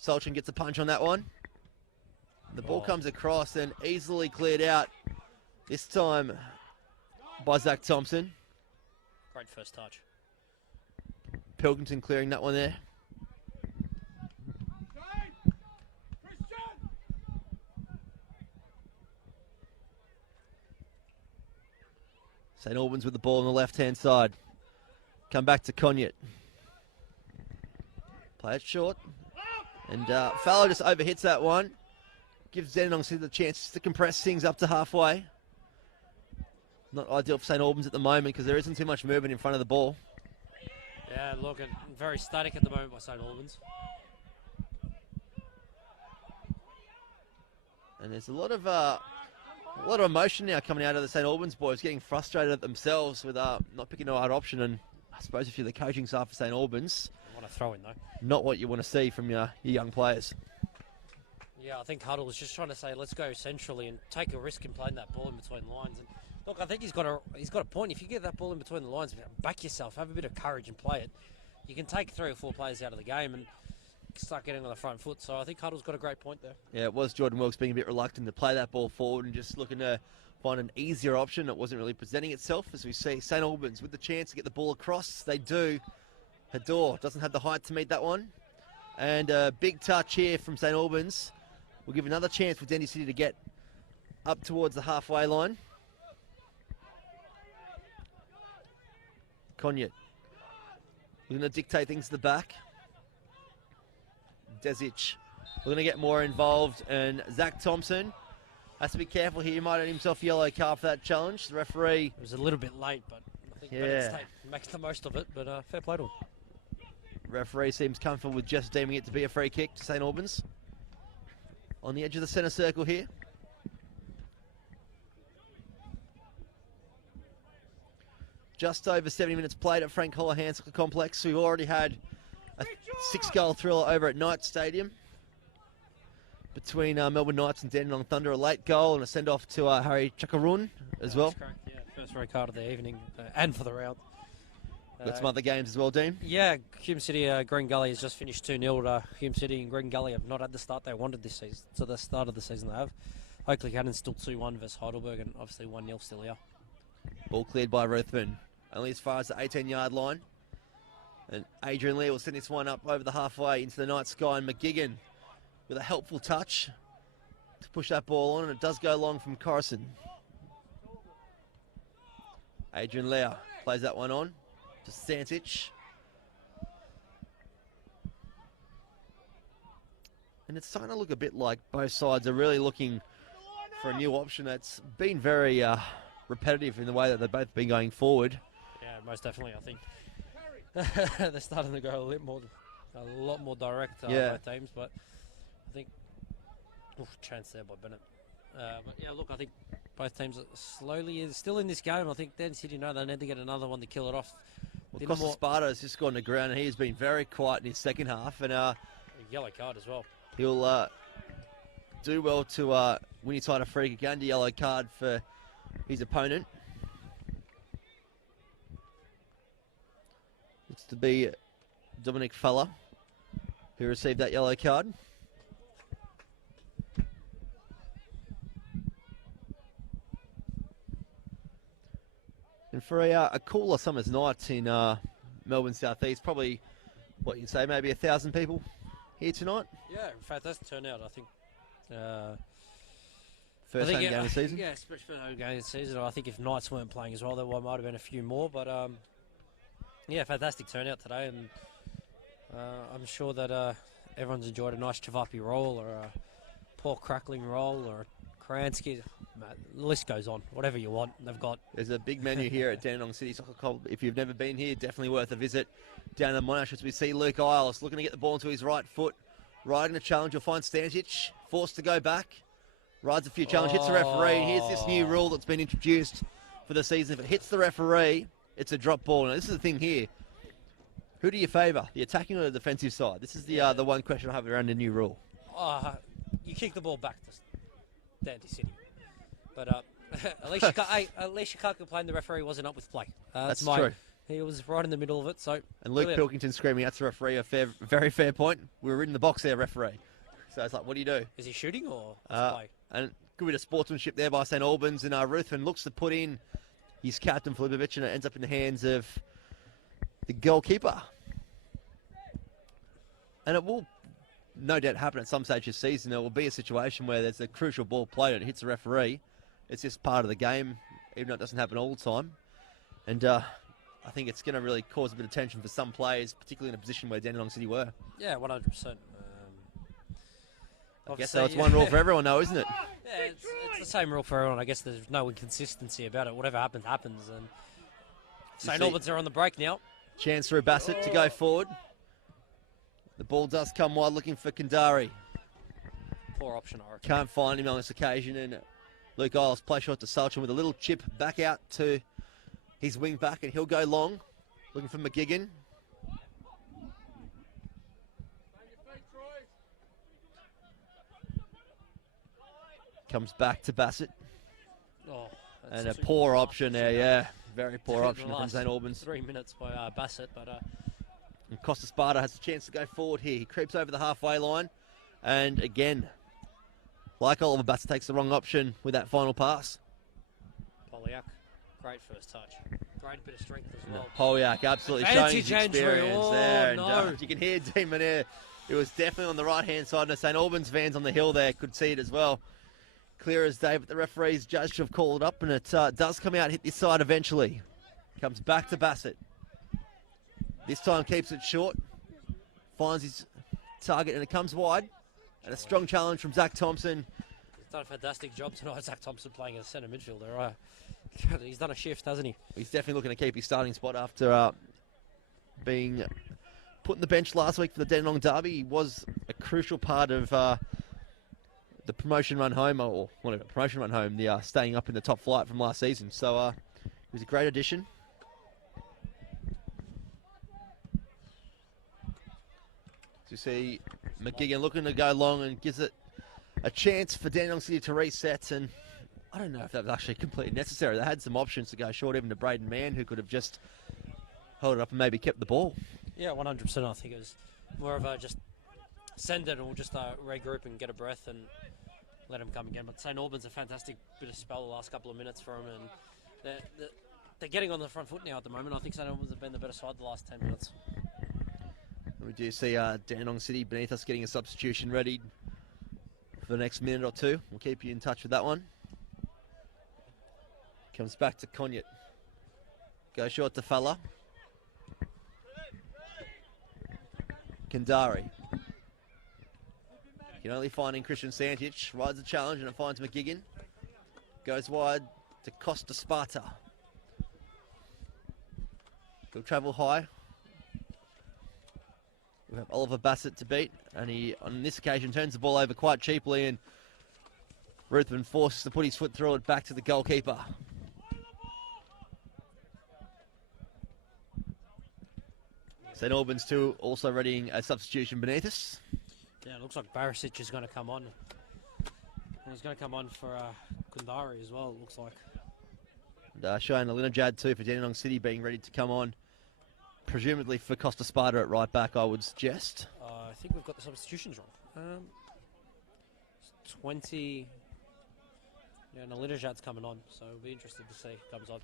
Solchin gets a punch on that one. The ball comes across and easily cleared out, this time by Zach Thompson. Great first touch. Pilkington clearing that one there. St Albans with the ball on the left-hand side. Come back to Konjup. Play it short. And Fallow just overhits that one. Gives Dandenong City the chance to compress things up to halfway. Not ideal for St Albans at the moment because there isn't too much movement in front of the ball. Yeah, look, very static at the moment by St Albans. And there's a lot of emotion now coming out of the St Albans boys, getting frustrated at themselves with not picking the right option. And I suppose if you're the coaching staff for St Albans, I want to throw in though. Not what you want to see from your young players. Yeah, I think Huddle is just trying to say, let's go centrally and take a risk in playing that ball in between the lines. And look, I think he's got a point. If you get that ball in between the lines, back yourself, have a bit of courage and play it. You can take 3 or 4 players out of the game and start getting on the front foot. So I think Huddle's got a great point there. Yeah, it was Jordan Wilkes being a bit reluctant to play that ball forward and just looking to find an easier option. It wasn't really presenting itself, as we see St Albans with the chance to get the ball across. They do. Hador doesn't have the height to meet that one. And a big touch here from St Albans. We'll give another chance for Dandy City to get up towards the halfway line. Konjup We're going to dictate things to the back. Desic. We're going to get more involved. And Zach Thompson has to be careful here. He might earn himself a yellow card for that challenge. The referee... It was a little bit late, but I think Bennett State makes the most of it. But fair play to him. Referee seems comfortable with just deeming it to be a free kick to St Albans. On the edge of the centre circle here. Just over 70 minutes played at Frank Holohan Soccer Complex. We've already had a 6-goal thriller over at Knights Stadium between Melbourne Knights and Dandenong Thunder. A late goal and a send-off to Harry Chakarun as well. Correct, yeah. First red card of the evening and for the round. Got some other games as well, Dean? Yeah, Hume City, Green Gully has just finished 2-0. Hume City and Green Gully have not had the start they wanted this season. So the start of the season they have. Oakley Cannon's still 2-1 versus Heidelberg and obviously 1-0 still here. Ball cleared by Ruthven. Only as far as the 18-yard line. And Adrian Lee will send this one up over the halfway into the night sky. And McGigan with a helpful touch to push that ball on. And it does go long from Coruscant. Adrian Lear plays that one on to Santich. And it's starting to look a bit like both sides are really looking for a new option that's been very repetitive in the way that they've both been going forward. Yeah, most definitely, I think. They're starting to go a lot more direct, both teams, but I think, chance there by Bennett. But yeah, look, I think both teams are slowly still in this game. I think Dandenong City know they need to get another one to kill it off. Well, Costa Sparta has just gone to ground and he has been very quiet in his second half. And a yellow card as well. He'll do well to win his side a free kick and a yellow card for his opponent. Looks to be Dominic Feller who received that yellow card. And for a cooler summer's night in Melbourne Southeast, probably, what you say, maybe 1,000 people here tonight? Yeah, fantastic turnout, I think. First home game of the season? Yeah, especially first home game of the season. I think if Knights weren't playing as well, there might have been a few more. But, yeah, fantastic turnout today. And I'm sure that everyone's enjoyed a nice chavapi roll or a pork crackling roll or a Kransky. The list goes on. Whatever you want, they've got. There's a big menu here at Dandenong City Soccer Club. If you've never been here, definitely worth a visit. Down in the Monash as we see Luke Isles looking to get the ball into his right foot. Riding the challenge, you'll find Stantic forced to go back. Rides a few challenge, hits the referee. Here's this new rule that's been introduced for the season. If it hits the referee, it's a drop ball. Now, this is the thing here. Who do you favour, the attacking or the defensive side? This is the one question I have around the new rule. You kick the ball back to Dandenong City. But at least you can't complain the referee wasn't up with play. That's true. He was right in the middle of it. So and Luke Pilkington screaming, that's the referee, very fair point. We were in the box there, referee. So it's like, what do you do? Is he shooting or play? And good bit of sportsmanship there by St Albans. And Ruthven looks to put in his captain, Filipovic, and it ends up in the hands of the goalkeeper. And it will no doubt happen at some stage this season. There will be a situation where there's a crucial ball played and it hits the referee. It's just part of the game, even though it doesn't happen all the time. And I think it's going to really cause a bit of tension for some players, particularly in a position where Dandenong City were. Yeah, 100%. I guess so. It's one rule for everyone, though, isn't it? Yeah, it's the same rule for everyone. I guess there's no inconsistency about it. Whatever happens, happens. And St Albans are on the break now. Chance through Bassett to go forward. The ball does come wide, looking for Kandari. Poor option, I reckon. Can't find him on this occasion, and Luke Isles play shot to Salchin with a little chip back out to his wing back, and he'll go long, looking for McGigan. Comes back to Bassett. And a poor option there, yeah. Very poor option from St Albans. 3 minutes by Bassett, but... And Costa Sparta has a chance to go forward here. He creeps over the halfway line. And again, like Oliver, Bassett takes the wrong option with that final pass. Polyak, great first touch. Great bit of strength as well. Polyak absolutely showing his experience there. No. And you can hear Demon there. It was definitely on the right-hand side. And the St Albans fans on the hill there could see it as well. Clear as day, but the referees judged to have called it up, and it does come out, hit this side eventually. Comes back to Bassett. This time keeps it short. Finds his target and it comes wide. And a strong challenge from Zach Thompson. He's done a fantastic job tonight, Zach Thompson, playing as centre midfielder. He's done a shift, hasn't he? He's definitely looking to keep his starting spot after being put on the bench last week for the Dandenong Derby. He was a crucial part of the promotion run home, or whatever, promotion run home, the staying up in the top flight from last season. So he was a great addition. You see McGigan looking to go long and gives it a chance for Dandenong City to reset, and I don't know if that was actually completely necessary. They had some options to go short, even to Braden Mann, who could have just held it up and maybe kept the ball. Yeah, 100%. I think it was more of a just send it and we'll just regroup and get a breath and let him come again. But St Albans a fantastic bit of spell the last couple of minutes for him, and they're getting on the front foot now at the moment. I think St Albans have been the better side the last 10 minutes. We do see Dandenong City beneath us getting a substitution ready for the next minute or two. We'll keep you in touch with that one. Comes back to Conyett. Go short to Fella. Kandari. Can only find in Christian Santich. Rides the challenge and it finds McGigan. Goes wide to Costa Sparta. He'll travel high. We have Oliver Bassett to beat, and he, on this occasion, turns the ball over quite cheaply, and Ruthven forces to put his foot through it back to the goalkeeper. St Albans too, also readying a substitution beneath us. Yeah, it looks like Barisic is going to come on. And he's going to come on for Kundari as well, it looks like. And showing a Linajad too for Dandenong City being ready to come on. Presumably for Costa Sparta at right back, I would suggest. I think we've got the substitutions wrong. 20. Yeah, Nalinajad's coming on, so we'll be interested to see if he comes on.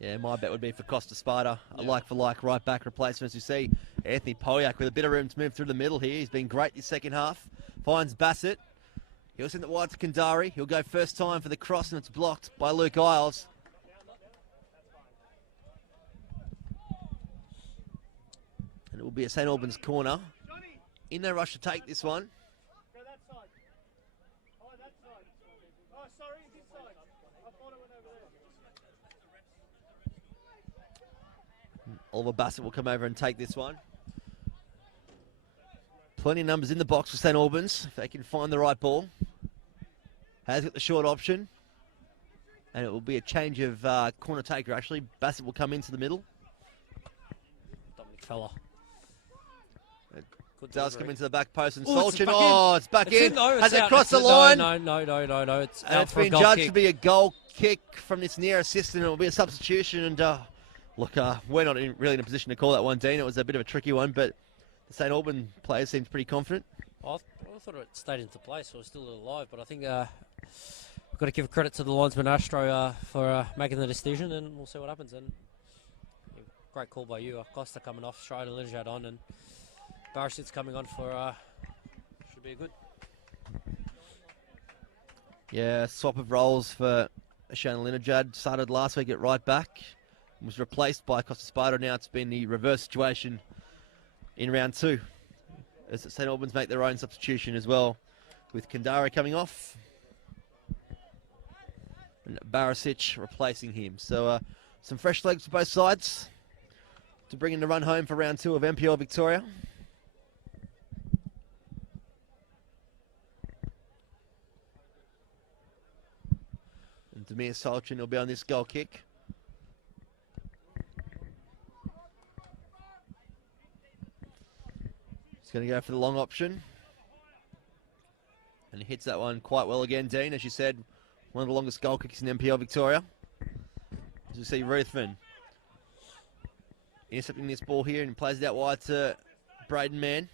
Yeah, my bet would be for Costa Sparta, a like-for-like right-back replacement. As you see, Anthony Polyak with a bit of room to move through the middle here. He's been great this second half. Finds Bassett. He'll send it wide to Kandari. He'll go first time for the cross, and it's blocked by Luke Isles. And it will be a St Albans corner. In their rush to take this one. Oliver Bassett will come over and take this one. Plenty of numbers in the box for St Albans, if they can find the right ball. Has got the short option. And it will be a change of corner taker, actually. Bassett will come into the middle. Dominic Fella. It does come into the back post, and Ooh, Solchin, it's back in. Has it crossed the No. line? No. It's And out it's for a been goal judged kick. to be a goal kick from this near assistant. It will be a substitution. And look, we're not really in a position to call that one, Dean. It was a bit of a tricky one, but the St Albans players seemed pretty confident. I thought it stayed into place, so it's still alive. But I think we've got to give credit to the linesman Astro for making the decision, and we'll see what happens. And great call by you. Costa coming off, straight and Linajad on, and Barisic's coming on for should be good. Yeah, swap of roles for Shane Linajad. Started last week at right back. Was replaced by Costa Sparta. Now it's been the reverse situation in round two, as St Albans make their own substitution as well, with Kandari coming off and Barisic replacing him. So some fresh legs for both sides to bring in the run home for round two of NPL Victoria. And Demir Solchin will be on this goal kick. He's going to go for the long option. And he hits that one quite well again, Dean. As you said, one of the longest goal kicks in NPL Victoria. As you see, Ruthven intercepting this ball here and plays it out wide to Braden Mann.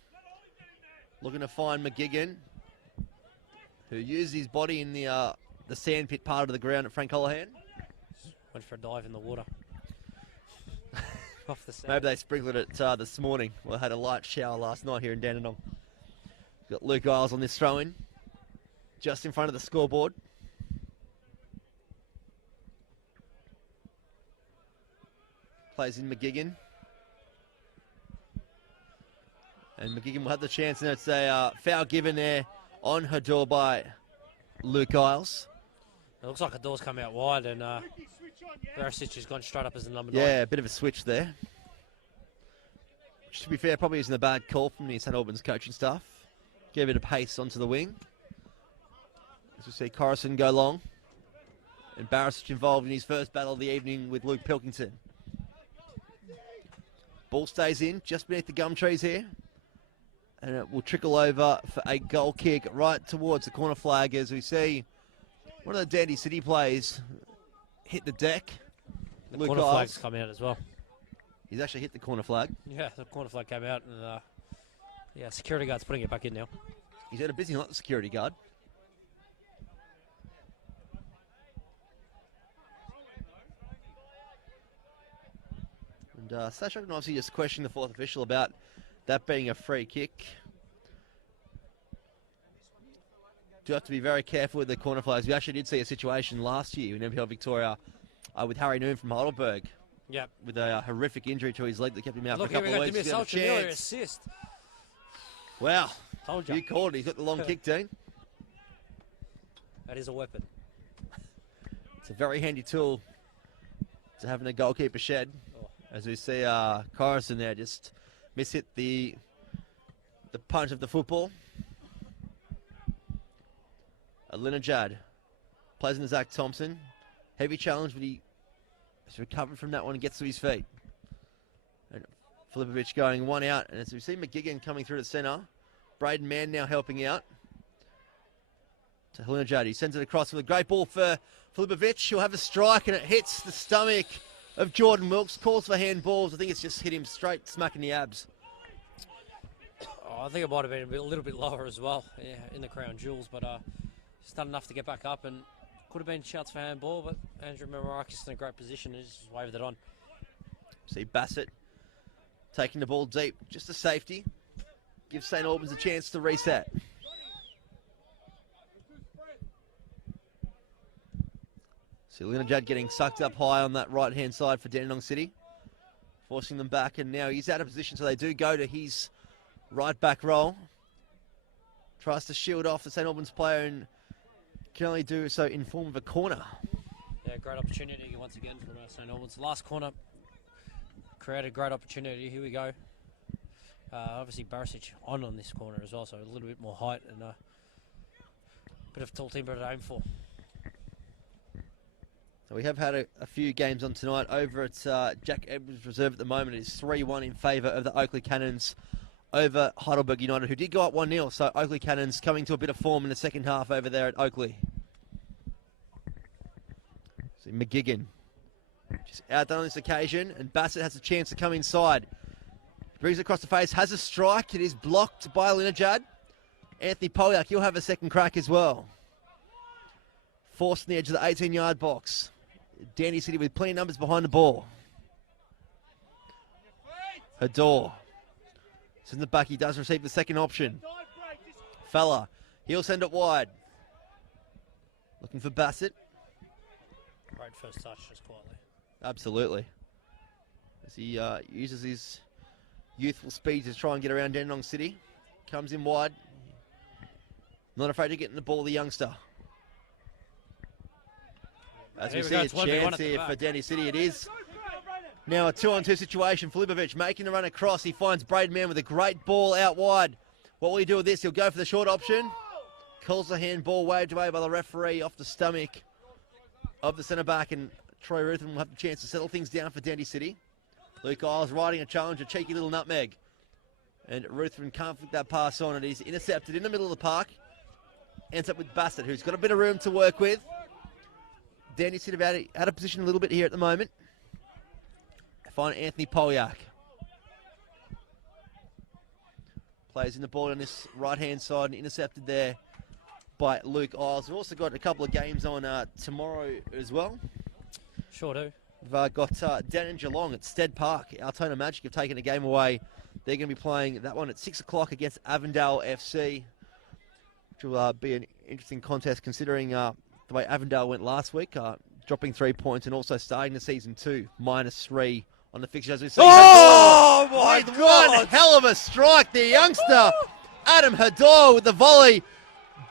Looking to find McGigan, who used his body in the sandpit part of the ground at Frank Holohan. Went for a dive in the water. Off the sand. Maybe they sprinkled it this morning. We had a light shower last night here in Dandenong. Got Luke Isles on this throw-in, just in front of the scoreboard. Plays in McGigan. And McGigan will have the chance, and it's a foul given there on her door by Luke Isles. It looks like the door's come out wide, and Barisic has gone straight up as the number 9. Yeah, a bit of a switch there. Which, to be fair, probably isn't a bad call from the St Albans coaching staff. Give it a pace onto the wing. As we see Corrison go long. And Barisic involved in his first battle of the evening with Luke Pilkington. Ball stays in, just beneath the gum trees here. And it will trickle over for a goal kick right towards the corner flag as we see one of the Dandy City players hit the deck. The Luke corner Isles. flag's come out as well. He's actually hit the corner flag. Yeah, the corner flag came out, and yeah, security guard's putting it back in now. He's had a busy night, the security guard. And Sasha can obviously just question the fourth official about that being a free kick. Do have to be very careful with the corner flags. We actually did see a situation last year in NPL Victoria with Harry Noon from Heidelberg. Yep. With a horrific injury to his leg that kept him out Look, for a couple of here we weeks. go. He had a chance. Assist. Wow. Told you. You called it. He's got the long kick, Dean. That is a weapon. It's a very handy tool to have in a goalkeeper shed. Oh. As we see Corrison there just miss-hit the punch of the football. Linajad plays in Zach Thompson. Heavy challenge, but he has recovered from that one and gets to his feet. And Filipovic going one out. And as we see McGigan coming through the centre, Braden Mann now helping out. To Linajad. He sends it across with a great ball for Filipovic. He'll have a strike and it hits the stomach of Jordan Wilkes. Calls for handballs. I think it's just hit him straight smack in the abs. Oh, I think it might have been a little bit lower as well, yeah, in the crown jewels, but he's done enough to get back up, and could have been shouts for handball, but Andrew Marakis in a great position. He's just waved it on. See Bassett taking the ball deep, just a safety. Gives St Albans a chance to reset. See Linajad getting sucked up high on that right-hand side for Dandenong City. Forcing them back, and now he's out of position, so they do go to his right back roll. Tries to shield off the St Albans player and can only do so in form of a corner. Yeah, great opportunity once again for St Albans. Last corner created a great opportunity. Here we go. Obviously Barisic on this corner as well, so a little bit more height and a bit of tall timber to aim for. So we have had a few games on tonight. Over at Jack Edwards Reserve at the moment, it is 3-1 in favour of the Oakley Cannons over Heidelberg United, who did go up 1-0. So Oakley Cannons coming to a bit of form in the second half over there at Oakley. See McGigan just outdone on this occasion, and Bassett has a chance to come inside. Brings it across the face, has a strike. It is blocked by Linajad. Anthony Polyak, he'll have a second crack as well. Forced on the edge of the 18-yard box. Dandy City with plenty of numbers behind the ball. Hador. Sends it back. He does receive the second option. Fella. He'll send it wide. Looking for Bassett. Great first touch, just quietly. Absolutely. As he uses his youthful speed to try and get around Dandenong City. Comes in wide. Not afraid to get in the ball, the youngster. As we see a chance here for Dandy City, it is now a 2-on-2 situation. Filipovic making the run across. He finds Braden Mann with a great ball out wide. What will he do with this? He'll go for the short option. Calls the handball, waved away by the referee off the stomach of the centre-back, and Troy Ruthven will have the chance to settle things down for Dandy City. Luke Isles riding a challenge, a cheeky little nutmeg. And Ruthven can't flick that pass on. It is intercepted in the middle of the park. Ends up with Bassett, who's got a bit of room to work with. Dandy City out of position a little bit here at the moment. Find Anthony Polyak. Plays in the ball on this right-hand side and intercepted there by Luke Isles. We've also got a couple of games on tomorrow as well. Sure do. We've got down in Geelong at Stead Park. Altona Magic have taken a game away. They're going to be playing that one at 6 o'clock against Avondale FC, which will be an interesting contest considering the way Avondale went last week, dropping 3 points and also starting the season 2, -3 on the fixture as we see. Oh, my With God! one hell of a strike, the youngster, Adam Hador with the volley.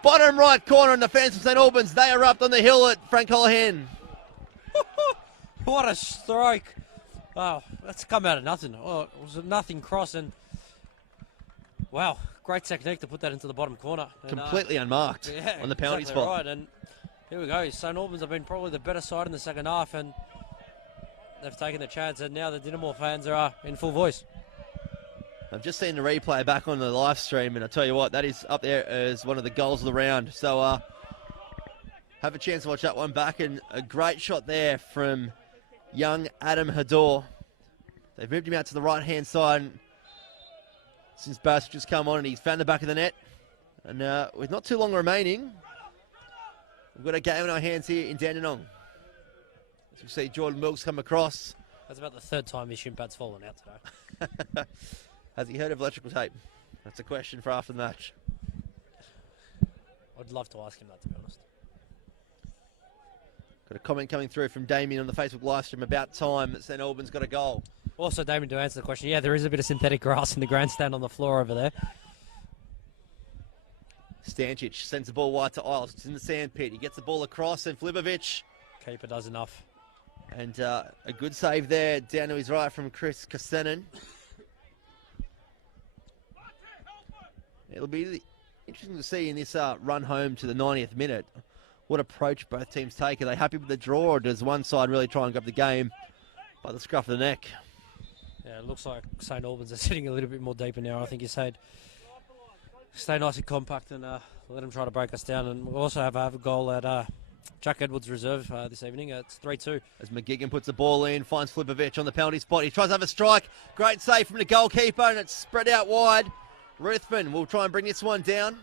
Bottom right corner in the fans from St Albans. They erupt on the hill at Frank Holohan. What a strike. Oh, that's come out of nothing. Oh, it was a nothing cross, and wow, great technique to put that into the bottom corner. And, Completely unmarked on the penalty exactly spot. Right, and here we go. St Albans have been probably the better side in the second half, and they've taken the chance, and now the Dinamo fans are in full voice. I've just seen the replay back on the live stream, and I tell you what, that is up there as one of the goals of the round. So have a chance to watch that one back, and a great shot there from young Adam Hador. They've moved him out to the right-hand side since Bass just come on, and he's found the back of the net. And with not too long remaining, we've got a game in our hands here in Dandenong. As we see Jordan Wilkes come across. That's about the third time his shin pad's fallen out today. Has he heard of electrical tape? That's a question for after the match. I'd love to ask him that, to be honest. Got a comment coming through from Damien on the Facebook live stream about time that St Albans got a goal. Also, Damien, to answer the question, yeah, there is a bit of synthetic grass in the grandstand on the floor over there. Stancic sends the ball wide to Isles. It's in the sandpit. He gets the ball across, and Flibovic. Keeper does enough. And a good save there down to his right from Chris Kasenin. It'll be interesting to see in this run home to the 90th minute what approach both teams take. Are they happy with the draw, or does one side really try and grab the game by the scruff of the neck? Yeah, it looks like St Albans are sitting a little bit more deeper now. I think you said stay nice and compact and let them try to break us down. And we'll also have a goal at Jack Edwards' reserve this evening. It's 3-2. As McGigan puts the ball in, finds Flibovic on the penalty spot. He tries to have a strike. Great save from the goalkeeper, and it's spread out wide. Ruthven will try and bring this one down.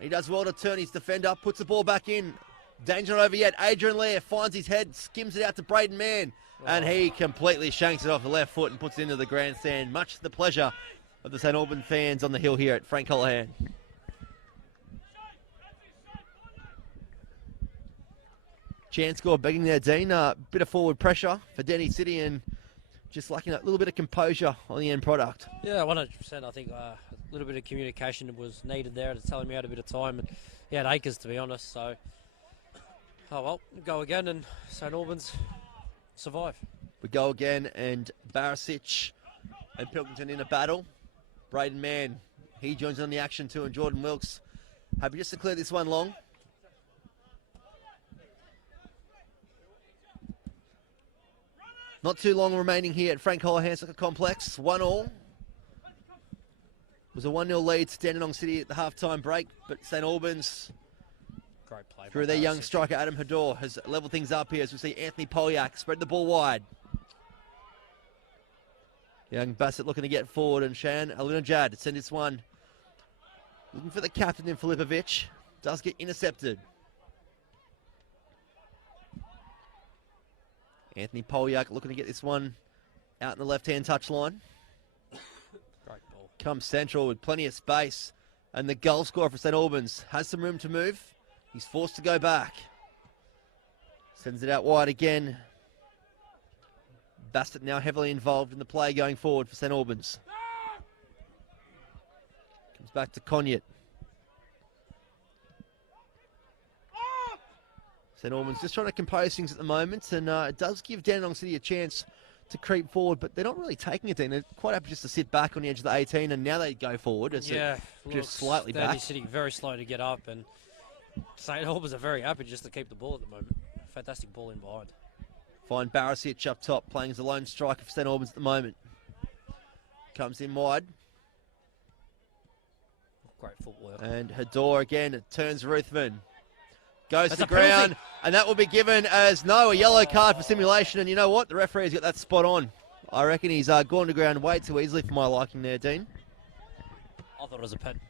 He does well to turn his defender, puts the ball back in. Danger not over yet. Adrian Lair finds his head, skims it out to Braden Mann, and he completely shanks it off the left foot and puts it into the grandstand. Much to the pleasure of the St Albans fans on the hill here at Frank Holohan. Chance score begging there, Dean. Bit of forward pressure for Denny City, and just lacking a little bit of composure on the end product. Yeah, 100%. I think a little bit of communication was needed there to tell him he had a bit of time. And he had acres, to be honest. So, oh well, go again, and St Albans survive. We go again, and Barisic and Pilkington in a battle. Braden Mann, he joins on the action too, and Jordan Wilkes. Happy just to clear this one long. Not too long remaining here at Frank Holohan Soccer Complex. 1-1. It was a 1-0 lead to Dandenong City at the half-time break, but St Albans, Great play through their young striker Adam Hador, has leveled things up here as we see Anthony Polyak spread the ball wide. Young Bassett looking to get forward, and Shan Alinajad to send this one. Looking for the captain in Filipovic. Does get intercepted. Anthony Polyak looking to get this one out in the left-hand touchline. Great ball. Comes central with plenty of space. And the goal scorer for St Albans has some room to move. He's forced to go back. Sends it out wide again. Bassett now heavily involved in the play going forward for St Albans. Comes back to Conyett. St Albans just trying to compose things at the moment, and it does give Dandenong City a chance to creep forward, but they're not really taking it. They're quite happy just to sit back on the edge of the 18, and now they go forward. It's just slightly back. Dandenong City very slow to get up, and St Albans are very happy just to keep the ball at the moment. Fantastic ball in behind. Find Barisic up top, playing as a lone striker for St Albans at the moment. Comes in wide. Great footwork. And Hador again, it turns Ruthven. Goes That's to a the ground, penalty. and that will be given as a yellow card for simulation. And you know what? The referee's got that spot on. I reckon he's gone to ground way too easily for my liking there, Dean. I thought it was a pen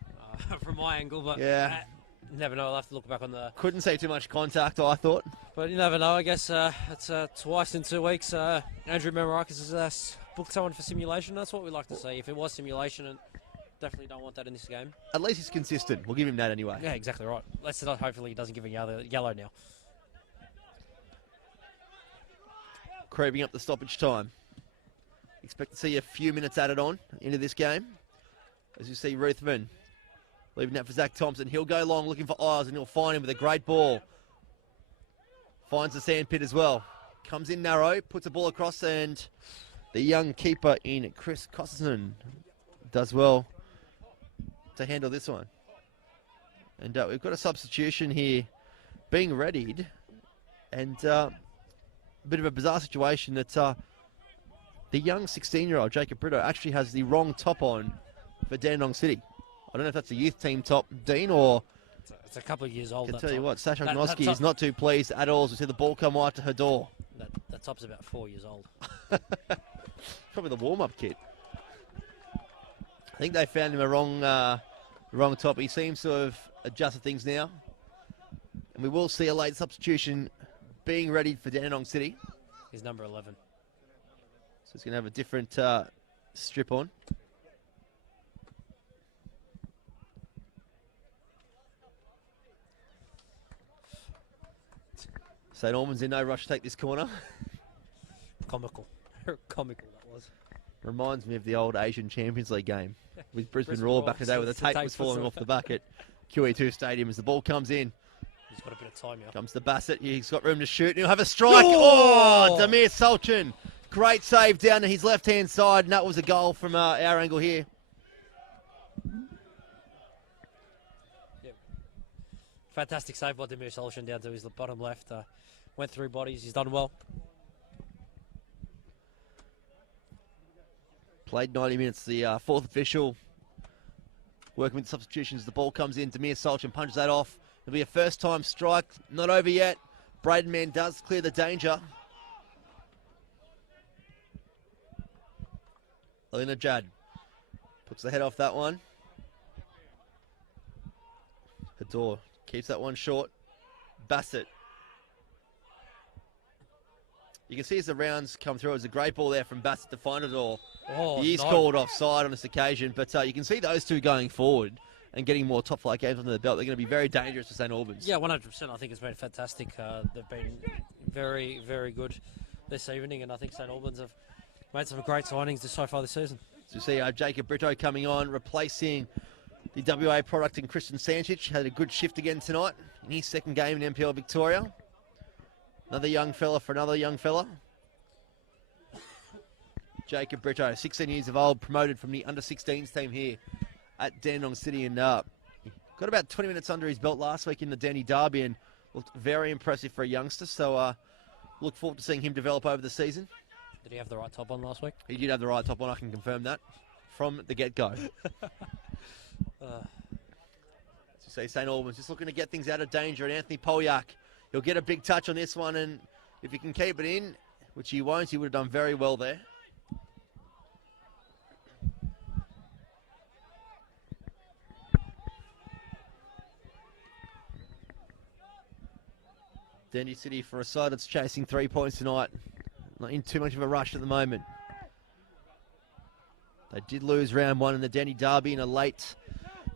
from my angle, but Yeah. you never know. I'll have to look back on the... Couldn't see too much contact, I thought. But you never know. I guess it's twice in 2 weeks. Andrew Memorakis has booked someone for simulation. That's what we like to see. If it was simulation, and definitely don't want that in this game. At least he's consistent. We'll give him that anyway. Yeah, exactly right. Let's not. Hopefully, he doesn't give a yellow now. Creeping up the stoppage time. Expect to see a few minutes added on into this game. As you see Ruthven leaving that for Zach Thompson. He'll go long looking for Isles, and he'll find him with a great ball. Finds the sand pit as well. Comes in narrow, puts a ball across, and the young keeper in Chris Cosson does well to handle this one. And we've got a substitution here being readied, and a bit of a bizarre situation that the young 16-year-old Jacob Brito actually has the wrong top on for Dandenong City. I don't know if that's a youth team top, Dean, or... It's a couple of years old. I can that tell you top. what, Sasha That Gnoski top- is not too pleased at all. As we see the ball come wide to her door. That top's about 4 years old. Probably the warm-up kit. I think they found him a wrong top. He seems to have adjusted things now. And we will see a late substitution being ready for Dandenong City. He's number 11. So he's going to have a different strip on. St Albans in no rush to take this corner. Comical. Comical that was. Reminds me of the old Asian Champions League game with Brisbane Roar back in the day, where the tape was falling off the bucket. QE2 Stadium as the ball comes in. He's got a bit of time here. Comes to Bassett. He's got room to shoot. And he'll have a strike. Oh, Damir Sulchin. Great save down to his left-hand side. And that was a goal from our angle here. Yep. Fantastic save by Damir Solshan down to his bottom left. Went through bodies. He's done well. Played 90 minutes. The fourth official working with the substitutions. The ball comes in. Damir Sulchin punches that off. It'll be a first-time strike. Not over yet. Braden Mann does clear the danger. Alina Judd puts the head off that one. Hador keeps that one short. Bassett. You can see as the rounds come through, it was a great ball there from Bassett to find Hador. Oh, He is no. called offside on this occasion, but you can see those two going forward and getting more top-flight games under the belt. They're going to be very dangerous for St Albans. Yeah, 100%. I think it's been fantastic. They've been very, very good this evening, and I think St Albans have made some great signings so far this season. So you see Jacob Brito coming on, replacing the WA product in Christian Sancic. Had a good shift again tonight in his second game in NPL Victoria. Another young fella for another young fella. Jacob Brito, 16 years of old, promoted from the under-16s team here at Dandenong City, and got about 20 minutes under his belt last week in the Danny Derby, and looked very impressive for a youngster. So look forward to seeing him develop over the season. Did he have the right top on last week? He did have the right top on, I can confirm that, from the get-go. So say St Albans just looking to get things out of danger, and Anthony Polyak, he'll get a big touch on this one, and if he can keep it in, which he won't, he would have done very well there. Dandy City, for a side that's chasing 3 points tonight, not in too much of a rush at the moment. They did lose round one in the Danny Derby in a late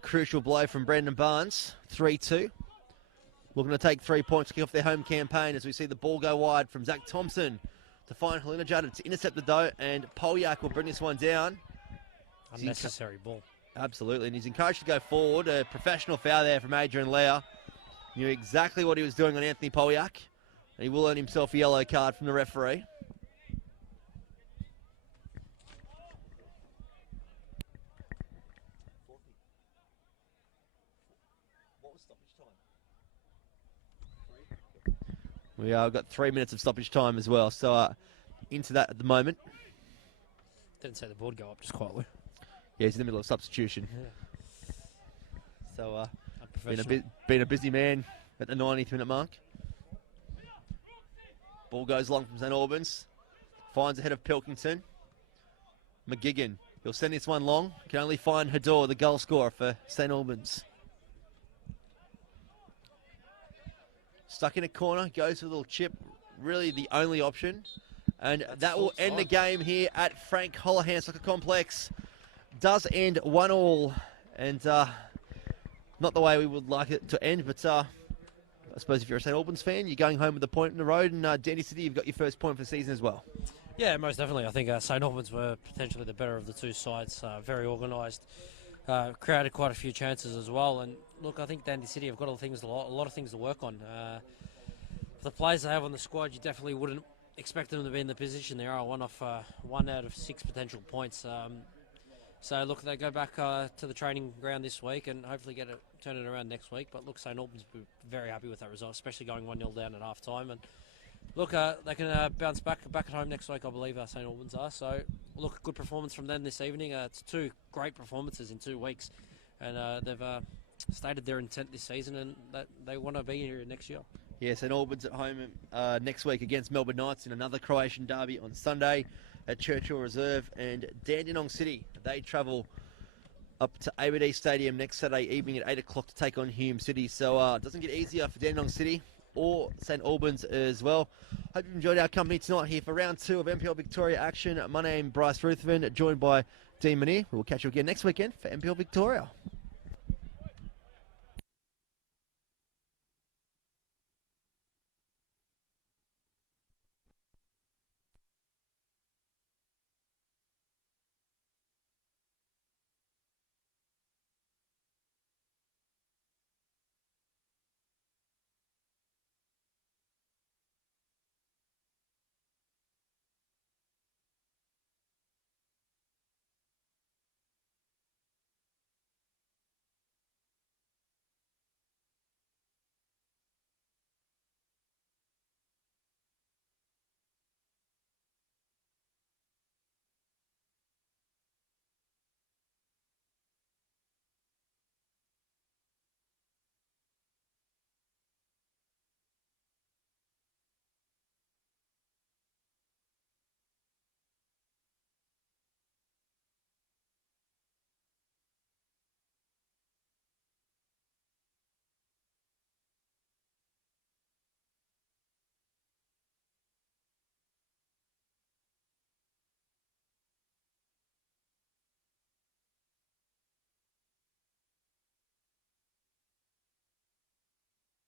crucial blow from Brendan Barnes, 3-2. Looking to take 3 points to kick off their home campaign as we see the ball go wide from Zach Thompson to find Helena Judd. It's intercepted though, and Polyak will bring this one down. Unnecessary ball. Absolutely, and he's encouraged to go forward. A professional foul there from Adrian Lear. Knew exactly what he was doing on Anthony Polyak, and he will earn himself a yellow card from the referee. We've got 3 minutes of stoppage time as well, so into that at the moment. Didn't see the board go up just quietly. Yeah, he's in the middle of substitution. Yeah. So, Unprofessional. been a busy man at the 90th minute mark. Ball goes long from St Albans. Finds ahead of Pilkington. McGigan, he'll send this one long. Can only find Hador, the goal scorer for St Albans. Stuck in a corner, goes for a little chip. Really the only option. And that will end the game here at Frank Holohan Soccer Complex. Does end 1-1. And not the way we would like it to end, but I suppose if you're a St Albans fan, you're going home with a point in the road. And Dandy City, you've got your first point for the season as well. Yeah, most definitely. I think St Albans were potentially the better of the two sides. Very organised, created quite a few chances as well. And look, I think Dandy City have got a lot of things to work on. For the players they have on the squad, you definitely wouldn't expect them to be in the position they are. One out of 6 potential points. So look, they go back to the training ground this week and hopefully turn it around next week. But look, St Albans will be very happy with that result, especially going 1-0 down at half time. And look, they can bounce back at home next week, I believe. St Albans are. So look, good performance from them this evening. It's 2 great performances in 2 weeks, and they've stated their intent this season and that they want to be here next year. Yes, and Albans at home next week against Melbourne Knights in another Croatian derby on Sunday at Churchill Reserve. And Dandenong City, they travel up to ABD Stadium next Saturday evening at 8 o'clock to take on Hume City. So it doesn't get easier for Dandenong City or St Albans as well. Hope you've enjoyed our company tonight here for round 2 of NPL Victoria action. My name is Bryce Ruthven, joined by Dean Manier. We'll catch you again next weekend for NPL Victoria.